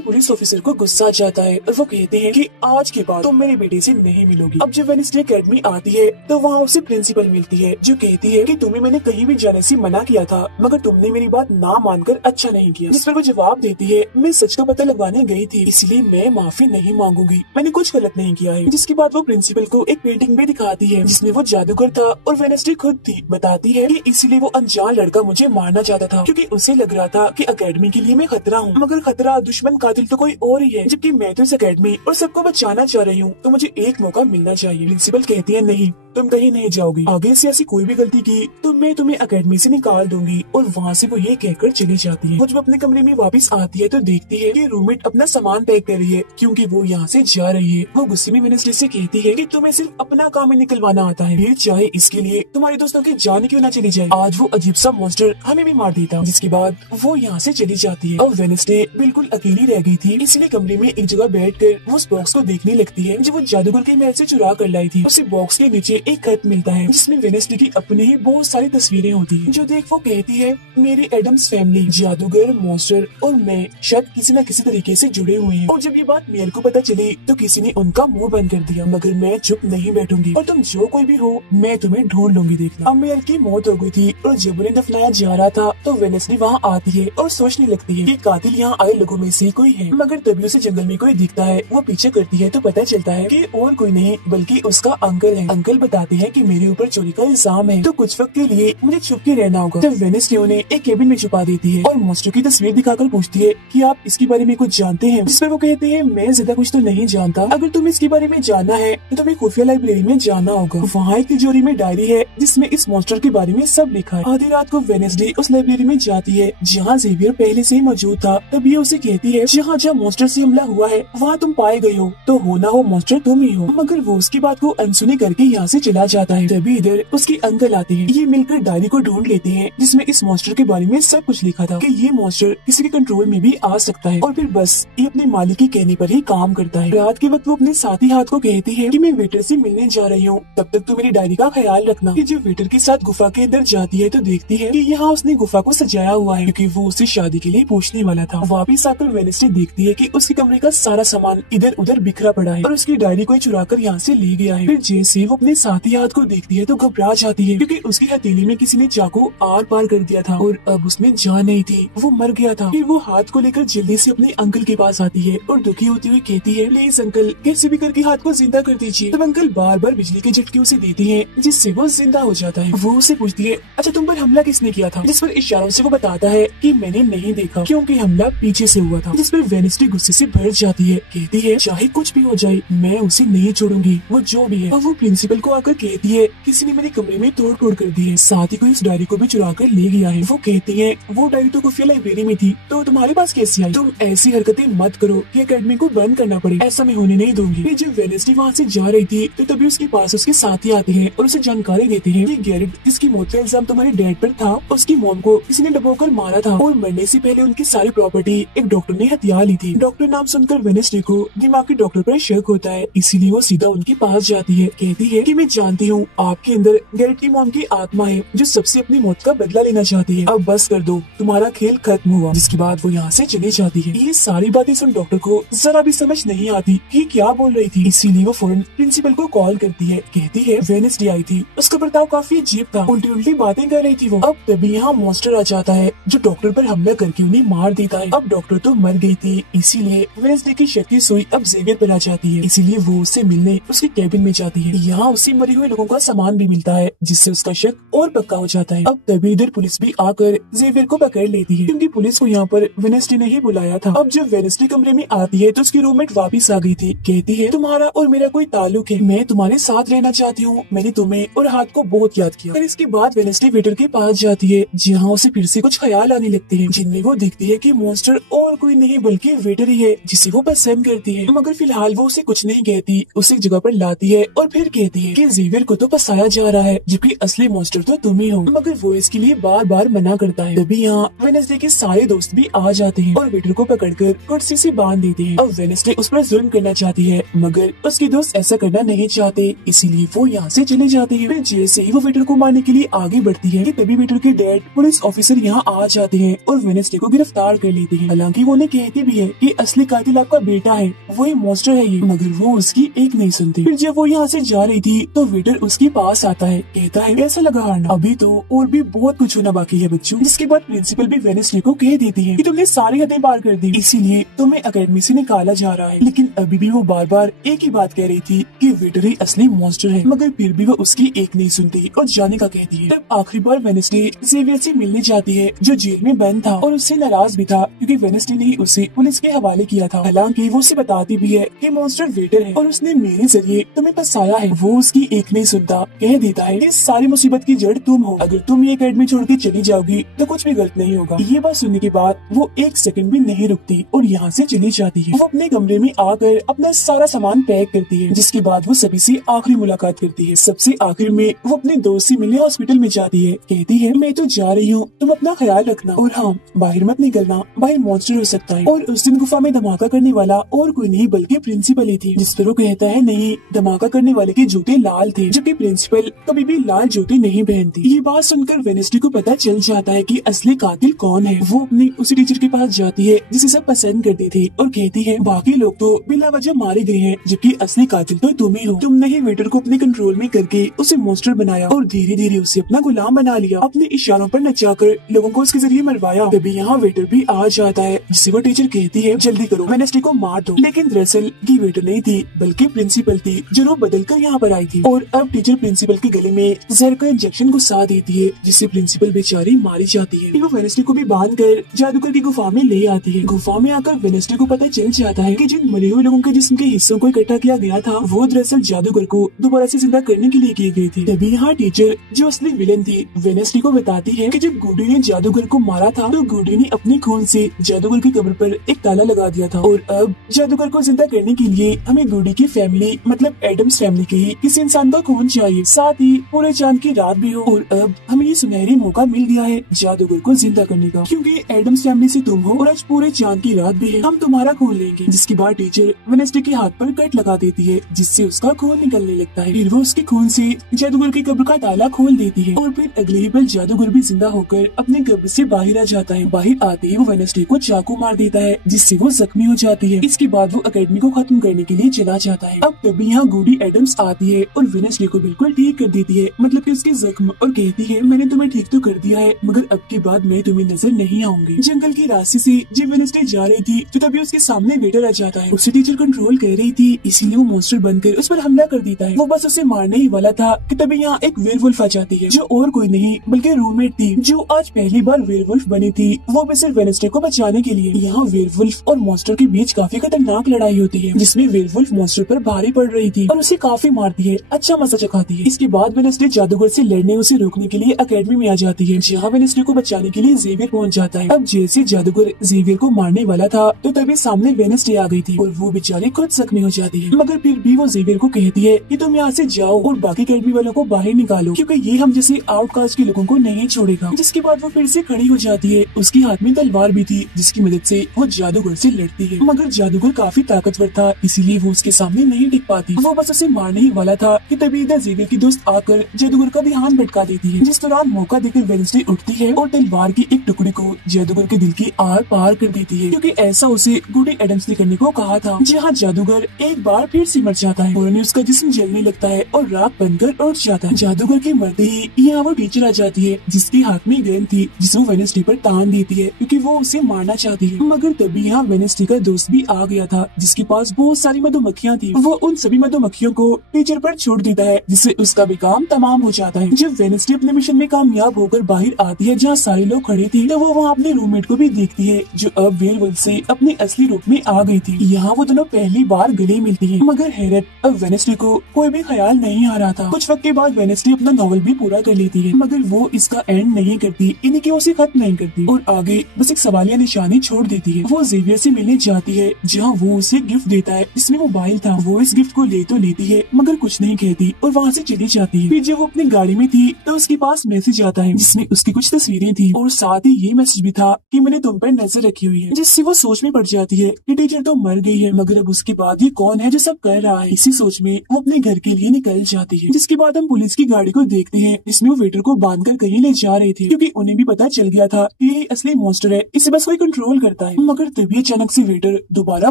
पुलिस ऑफिसर को गुस्सा आ जाता है और वो कहते हैं कि आज के बाद तुम मेरे बेटे से नहीं मिलोगी। अब जब वेडनेसडे एकेडमी आती है तो वहाँ उसे प्रिंसिपल मिलती है, जो कहती है कि तुम्हें मैंने कहीं भी जाने से मना किया था, मगर तुमने मेरी बात ना मानकर अच्छा नहीं किया। जिस पर वो जवाब देती है, मैं सच का पता लगवाने गई थी, इसलिए मैं माफी नहीं मांगूंगी, मैंने कुछ गलत नहीं किया है। जिसके बाद वो प्रिंसिपल को एक पेंटिंग भी दिखाती है जिसमें वो जादूगर था और वेडनेसडे खुद थी। बताती है कि इसीलिए वो अनजान लड़का मुझे मारना चाहता था, क्योंकि उसे लग रहा था कि एकेडमी के लिए मैं खतरा हूँ, मगर खतरा दुश्मन कातिल तो कोई और ही है, जबकि मैं तो इस एकेडमी और सबको बचाना चाह रही हूँ, तो मुझे एक मौका मिलना चाहिए। प्रिंसिपल कहती है नहीं, तुम कहीं नहीं जाओगी, आगे से ऐसी कोई भी गलती की तो मैं तुम्हें एकेडमी से निकाल दूंगी। और वहाँ से वो ये कहकर चली जाती है। वो जब अपने कमरे में वापस आती है तो देखती है कि रूममेट अपना सामान पैक कर रही है, क्योंकि वो यहाँ से जा रही है। वो गुस्से में वेडनेसडे से कहती है कि तुम्हें सिर्फ अपना काम ही निकलवाना आता है, ये चाहे इसके लिए तुम्हारे दोस्तों की जान क्यों ना चली जाए, आज वो अजीब सा मॉन्स्टर हमें भी मार देता। जिसके बाद वो यहाँ से चली जाती है। अब वेडनेसडे बिल्कुल अकेली रह गई थी, इसलिए कमरे में एक जगह बैठकर वो उस बॉक्स को देखने लगती है जो वो जादूगर के महल से चुरा कर लाई थी। उसे बॉक्स के नीचे एक खत मिलता है जिसमें वेडनेसडे की अपनी ही बहुत सारी तस्वीरें होती है, जो देख वो कहती है मेरी एडम्स फैमिली, जादूगर, मॉन्स्टर और मैं शायद किसी न किसी तरीके से जुड़े हुए हैं। और जब ये बात मेल को पता चली तो किसी ने उनका मुंह बंद कर दिया, मगर मैं चुप नहीं बैठूंगी और तुम जो कोई भी हो मैं तुम्हें ढूंढ लूंगी देखना। अब मेल की मौत हो गई थी और जब उन्हें दफनाया जा रहा था तो वेडनेसडे वहाँ आती है और सोचने लगती है कि कातिल यहाँ आए लोगों में से कोई है, मगर तभी उसे जंगल में कोई दिखता है। वो पीछे करती है तो पता चलता है कि और कोई नहीं बल्कि उसका अंकल है। अंकल बताते हैं कि मेरे ऊपर चोरी का इल्जाम है, तो कुछ वक्त के लिए मुझे छुप के रहना होगा। तब वेडनेसडे उन्हें एक केबिन में छुपा देती है और मॉन्स्टर की तस्वीर दिखाकर पूछती है कि आप इसके बारे में कुछ जानते हैं, जिस पर वो कहते हैं मैं ज्यादा कुछ तो नहीं जानता, अगर तुम इसके बारे में जानना है तो तुम्हें खुफिया लाइब्रेरी में जाना होगा। वहाँ एक तिजोरी में डायरी है जिसमें इस मॉन्स्टर के बारे में सब लिखा है। आधी रात को वेडनेसडे उस लाइब्रेरी में जाती है जहाँ जेवियर पहले से ही मौजूद था। तब ये उसे कहती है जहाँ जहाँ मॉन्स्टर से हमला हुआ है वहाँ तुम पाए गए हो, तो हो ना हो मॉन्स्टर तुम ही हो। मगर वो उसकी बात को अनसुनी करके यहाँ से चला जाता है। तभी इधर उसके अंकल आते हैं। ये मिलकर डायरी को ढूंढ लेते हैं जिसमें इस मॉन्स्टर के बारे में सब कुछ लिखा था कि ये मॉन्स्टर किसी के कंट्रोल में भी आ सकता है, और फिर बस ये अपने मालिक के कहने पर ही काम करता है। रात के वक्त वो अपने साथी हाथ को कहती है कि मैं वेटर से मिलने जा रही हूँ, तब तक तो मेरी डायरी का ख्याल रखना। कि जब वेटर के साथ गुफा के अंदर जाती है तो देखती है कि यहाँ उसने गुफा को सजाया हुआ है, क्योंकि वो उसे शादी के लिए पूछने वाला था। वापिस आकर वेडनेसडे देखती है कि उसके कमरे का सारा सामान इधर उधर बिखरा पड़ा है और उसकी डायरी को चुरा कर यहाँ से ले गया है। फिर जैसे वो अपने साथी हाथ को देखती है तो घबरा जाती है, क्योंकि उसकी हथेली में किसी ने चाकू आर पार कर दिया था और अब उसमें जान नहीं थी, वो मर गया था। फिर वो हाथ को लेकर जल्दी से अपने अंकल के पास आती है और दुखी होती हुई कहती है प्लीज अंकल कैसे भी करके हाथ को जिंदा कर दीजिए। तब अंकल बार बार बिजली के झटके उसे देते हैं जिससे वो जिंदा हो जाता है। वो उसे पूछती है अच्छा तुम पर हमला किसने किया था, जिस पर इशारों से वो बताता है कि मैंने नहीं देखा क्योंकि हमला पीछे से हुआ था। जिस पर वेडनेसडे गुस्से से भर जाती है, कहती है चाहे कुछ भी हो जाए मैं उसे नहीं छोड़ूंगी, वो जो भी है। और वो प्रिंसिपल को आकर कहती है किसी ने मेरे कमरे में तोड़ फोड़ कर दी है, साथ ही कोई इस डायरी को भी चुरा कर ले गया है। वो कहती है वो डायरी तो खुफिया लाइब्रेरी में थी तो तुम्हारे पास कैसे आई, तुम ऐसी हरकतें मत करो कि एकेडमी को बंद करना पड़े, ऐसा मैं होने नहीं दूंगी। फिर जब वेडनेसडे वहाँ से जा रही थी तो तभी उसके पास उसके साथी आते हैं और उसे जानकारी देते हैं कि गैरेट जिसकी मौत का इल्जाम तुम्हारे डैड पर था उसकी मॉम को किसी ने डबोकर मारा था और मरने से पहले उनकी सारी प्रॉपर्टी एक डॉक्टर ने हथिया ली थी। डॉक्टर नाम सुनकर वेडनेसडे को दिमागी डॉक्टर पर शक होता है, इसीलिए वो सीधा उनके पास जाती है। कहती है कि मैं जानती हूँ आपके अंदर गैरेट की मॉम की आत्मा है जो सबसे अपनी मौत का बदला लेना चाहती है, अब बस कर दो तुम्हारा खेल खत्म हुआ। जिसके बाद वो यहाँ से चली जाती है। ये सारी बातें सुन डॉक्टर को जरा भी समझ नहीं आती कि क्या बोल रही थी, इसीलिए वो फौरन प्रिंसिपल को कॉल करती है। कहती है वेडनेसडे आई थी, उसका बर्ताव काफी अजीब था, उल्टी उल्टी बातें कर रही थी वो। अब तभी यहाँ मॉन्स्टर आ जाता है जो डॉक्टर पर हमला करके उन्हें मार देता है। अब डॉक्टर तो मर गई थी, इसीलिए वेडनेसडे की शक की सुई अब जेवियर पर आ जाती है, इसीलिए वो उससे मिलने उसके कैबिन में जाती है। यहाँ उसे मरे हुए लोगों का सामान भी मिलता है जिससे उसका शक और पक्का हो जाता है। अब तभी इधर पुलिस भी आकर जेवियर को पकड़ लेती है, क्योंकि पुलिस को यहाँ पर वेडनेसडे ने ही बुलाया था। अब जब वेडनेसडे कमरे में आती है तो उसकी रूममेट वापिस आ गई थी। कहती है तुम्हारा और मेरा कोई ताल्लुक है, मैं तुम्हारे साथ रहना चाहती हूँ, मैंने तुम्हें और हाथ को बहुत याद किया। फिर इसके बाद वेडनेसडे वेटर के पास जाती है जहाँ उसे फिर से कुछ ख्याल आने लगते हैं, जिनमें वो देखती है कि मॉन्स्टर और कोई नहीं बल्कि वेटर ही है जिसे वो पसंद करती है। मगर फिलहाल वो उसे कुछ नहीं कहती, उसे एक जगह पर ला जाती है और फिर कहती है कि जेवियर को तो फंसाया जा रहा है जबकि असली मॉन्स्टर तो तुम ही हो, मगर वो इसके लिए बार बार मना करता है। तभी यहाँ वेडनेसडे के सारे दोस्त भी आ जाते हैं और वेटर को पकड़कर कुर्सी से बांध देते हैं। अब वेडनेसडे उस पर जुल्म करना चाहती है मगर उसके दोस्त ऐसा करना नहीं चाहते, इसीलिए वो यहाँ से चले जाते हैं। फिर जैसे ही वो वेटर को मारने के लिए आगे बढ़ती है कि तभी वेटर के डैड पुलिस ऑफिसर यहाँ आ जाते हैं और वेडनेसडे को गिरफ्तार कर लेते हैं। हालांकि वो उन्हें कहती भी है कि असली कातिल आपका बेटा है, वही मॉन्स्टर है ये, मगर वो उसकी एक नहीं सुनती। फिर जब वो यहाँ से जा रही थी तो वेटर उसके पास आता है, कहता है कैसा लगा हारना, अभी तो और भी बहुत कुछ होना बाकी है बच्चों। जिसके बाद प्रिंसिपल भी वेडनेसडे को कह देती है कि तुमने सारी हदें पार कर दी, इसीलिए तुम्हें एकेडमी से निकाला जा रहा है। लेकिन अभी भी वो बार बार एक ही बात कह रही थी कि वेटर ही असली मॉन्स्टर है, मगर फिर भी वो उसकी एक नहीं सुनती और जाने का कहती है। तब आखिरी बार वेडनेसडे जेवियर से मिलने जाती है जो जेल में बंद था और उससे नाराज भी था क्योंकि वेडनेसडे ने उसे पुलिस के हवाले किया था। हालांकि वो उसे बताती भी है कि मॉन्स्टर वेटर है और उसने मेरे जरिए तुम्हें फंसाया है। वो उसकी एक नहीं सुनता, कह देता है कि सारी मुसीबत की जड़ तुम हो, अगर तुम ये एकेडमी छोड़ के चली जाओगी तो कुछ भी गलत नहीं होगा। ये बात सुनने के बाद वो एक सेकंड भी नहीं रुकती और यहाँ से चली जाती है। वो अपने कमरे में आकर अपना सारा सामान पैक करती है, जिसके बाद वो सभी से आखिरी मुलाकात करती है। सबसे आखिर में वो अपने दोस्त से मिलने हॉस्पिटल में जाती है, कहती है मैं तो जा रही हूँ, तुम अपना ख्याल रखना और हाँ बाहर मत निकलना, बाहर मॉन्स्टर हो सकता है। और उस दिन गुफा में धमाका करने वाला और कोई नहीं बल्कि प्रिंसिपल ही थी। जिस पर वो कहता है नहीं, धमाका करने वाले के जूते लाल थे जबकि प्रिंसिपल कभी भी लाल जूते नहीं पहनती। ये बात सुनकर वेडनेसडे को पता चल जाता है कि असली कातिल कौन है। वो अपनी उसी टीचर के पास जाती है जिसे सब पसंद करते थे और कहती है बाकी लोग तो बिला वजह मारे गए हैं जबकि असली कातिल तो तुम ही हो। तुमने ही वेटर को अपने कंट्रोल में करके उसे मॉन्स्टर बनाया और धीरे धीरे उसे अपना गुलाम बना लिया, अपने इशारों पर नचाकर लोगों को उसके जरिए मरवाया। तभी यहाँ वेटर भी आ जाता है जिससे वो टीचर कहती है जल्दी करो, वेडनेसडे को मार दो। लेकिन दरअसल ये वेटर नहीं थी बल्कि प्रिंसिपल थी जो रूप बदल कर यहाँ पर आई थी। और अब टीचर प्रिंसिपल के गले में जहर का इंजेक्शन घुसा देती है जिससे प्रिंसिपल बेचारी मारी जाती है। वो वेडनेसडे को भी बांध कर जादूगर की गुफा में ले आती है। गुफा में आकर वेडनेसडे को पता चल जाता है कि जिन मरे हुए लोगों के जिस्म के हिस्सों को इकट्ठा किया गया था वो दरअसल जादूगर को दोबारा से जिंदा करने के लिए किए गए थे। तभी यहाँ टीचर जो असली विलेन थी वेडनेसडे को बताती है कि जब गुडी ने जादूगर को मारा था तो गुडी ने अपने खून से जादूगर की कब्र पर एक ताला लगा दिया था और अब जादूगर को जिंदा करने के लिए हमें गुडी की फैमिली मतलब एडम्स फैमिली के किसी इंसान का खून चाहिए, साथ ही पूरे चांद की रात भी हो। और अब हमें ये सुनहरी मौका मिल गया है जादूगर को जिंदा करने का, क्योंकि एडम्स फैमिली से तुम हो और आज पूरे चांद की रात भी है, हम तुम्हारा खून लेंगे। जिसके बाद टीचर वेडनेसडे के हाथ पर कट लगा देती है जिससे उसका खून निकलने लगता है। फिर वो उसके खून से जादूगर की कब्र का ताला खोल देती है और फिर अगले ही पल जादूगर भी जिंदा होकर अपने कब्र से बाहर आ जाता है। बाहर आते ही वो वेडनेसडे को चाकू मार देता है जिससे वो जख्मी हो जाती है। इसके बाद वो एकेडमी को खत्म करने के लिए चला जाता है। अब तभी यहाँ गुडी एडम्स आती है और वेडनेसडे को बिल्कुल ठीक कर देती है, मतलब कि उसके जख्म, और कहती है मैंने तुम्हें ठीक तो कर दिया है मगर अब के बाद मैं तुम्हें नजर नहीं आऊंगी। जंगल के रास्ते से जब वेडनेसडे जा रही थी तो तभी उसके सामने वेटर आ जाता है। उसे टीचर कंट्रोल कर रही थी इसीलिए वो मॉन्स्टर बनकर उस पर हमला कर देता है। वो बस उसे मारने ही वाला था कि तभी यहाँ एक वेयरवुल्फ आ जाती है जो और कोई नहीं बल्कि रूममेट थी जो आज पहली बार वेयरवुल्फ बनी थी। वो भी सिर्फ वेडनेसडे को बचाने के लिए। यहाँ वेयरवुल्फ और मॉन्स्टर के बीच काफी खतरनाक लड़ाई होती है जिसमें वेयरवुल्फ मॉन्स्टर पर भारी पड़ रही थी और उसे काफी मारती है, अच्छा मजा चखाती है। इसके बाद वेडनेसडे जादूगर से लड़ने उसे रोकने के लिए एकेडमी में आ जाती है जहाँ वेडनेसडे को बचाने के लिए जेवियर पहुँच जाता है। अब जैसे जादूगर जेवियर को मारने वाला था तो तभी सामने वेडनेसडे आ गई थी और वो बेचारी खुद जख्मी हो जाती है, मगर फिर भी वो जेवियर को कहती है कि तुम यहाँ से जाओ और बाकी एकेडमी वालों को बाहर निकालो क्योंकि ये हम जैसे आउटकास्ट के लोगों को नहीं छोड़ेगा। जिसके बाद वो फिर से खड़ी हो जाती है, उसके हाथ में तलवार भी थी जिसकी मदद से वो जादूगर से लड़ती है, मगर जादूगर काफी ताकतवर था इसीलिए वो उसके सामने नहीं टिक पाती। वो बस उसे मारने ही वाला था कि तभी इधर जेवियर की दोस्त आकर जादूगर का ध्यान भटका देती है। जिस दौरान मौका देकर वेडनेसडे उठती है और तलवार की एक टुकड़ी को जादूगर के दिल की आर पार कर देती है क्योंकि ऐसा उसे गुडी एडम्स ने करने को कहा था। जहाँ जादूगर एक बार फिर से मर जाता है और उसका जिस्म जलने लगता है और राख बनकर उठ जाता है। जादूगर के मरते ही यहाँ वो टीचर आ जाती है जिसके हाथ में गेंद थी जिसे वो वेडनेसडे पर तान देती है क्योंकि वो उसे मारना चाहती है, मगर तभी यहाँ वेडनेसडे का दोस्त भी आ गया था जिसके पास बहुत सारी मधुमक्खियाँ थी। वो उन सभी मधुमक्खियों को टीचर पर छोड़ देता है जिससे उसका भी काम तमाम हो जाता है। जब वेडनेसडे अपने मिशन में कामयाब होकर बाहर आती है जहाँ सारे लोग खड़े थे तो वो वहाँ अपने रूममेट को भी देखती है जो अब वेयरवुल्फ से अपने असली रूप में आ गई थी। यहाँ वो दोनों पहली बार गले मिलती है, मगर हैरत अब वेडनेसडे को कोई भी ख्याल नहीं आ रहा था। कुछ वक्त के बाद वेडनेसडे अपना नॉवल भी पूरा कर लेती है, मगर वो इसका एंड नहीं करती, यानी कि उसे खत्म नहीं करती और आगे बस एक सवालिया निशानी छोड़ देती है। वो जेवियर से मिलने जाती है जहाँ वो उसे गिफ्ट देता है जिसमें मोबाइल था। वो इस गिफ्ट को ले तो लेती है मगर कुछ नहीं कहती और वहाँ से चली जाती है। फिर जब वो अपनी गाड़ी में थी तो उसके पास मैसेज आता है जिसमें उसकी कुछ तस्वीरें थी और साथ ही ये मैसेज भी था कि मैंने तुम पर नजर रखी हुई है, जिससे वो सोच में पड़ जाती है कि टीचर तो मर गई है मगर अब उसके बाद ये कौन है जो सब कर रहा है। इसी सोच में वो अपने घर के लिए निकल जाती है। जिसके बाद हम पुलिस की गाड़ी को देखते हैं जिसमें वो वेटर को बांधकर कहीं ले जा रहे थे क्योंकि उन्हें भी पता चल गया था कि ये असली मॉन्स्टर है, इसे बस कोई कंट्रोल करता है। मगर तभी अचानक से वेटर दोबारा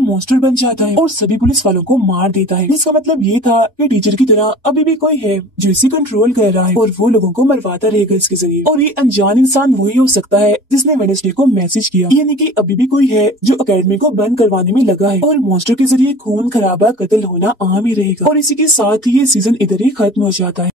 मॉन्स्टर बन जाता है और सभी पुलिस वालों को मार देता है। इसका मतलब ये था कि टीचर की तरह अभी भी कोई है जो इसे कंट्रोल कर रहा है और वो लोगों को मरवाता रहेगा इसके जरिए। और ये अनजान इंसान वही हो सकता है जिसने वेडनेसडे को मैसेज किया, यानी कि अभी भी कोई है जो अकेडमी को बंद करवाने में लगा है और मॉन्स्टर के जरिए खून खराबा कत्ल होना आम ही रहेगा। और इसी के साथ ही ये सीजन इधर ही खत्म हो जाता है।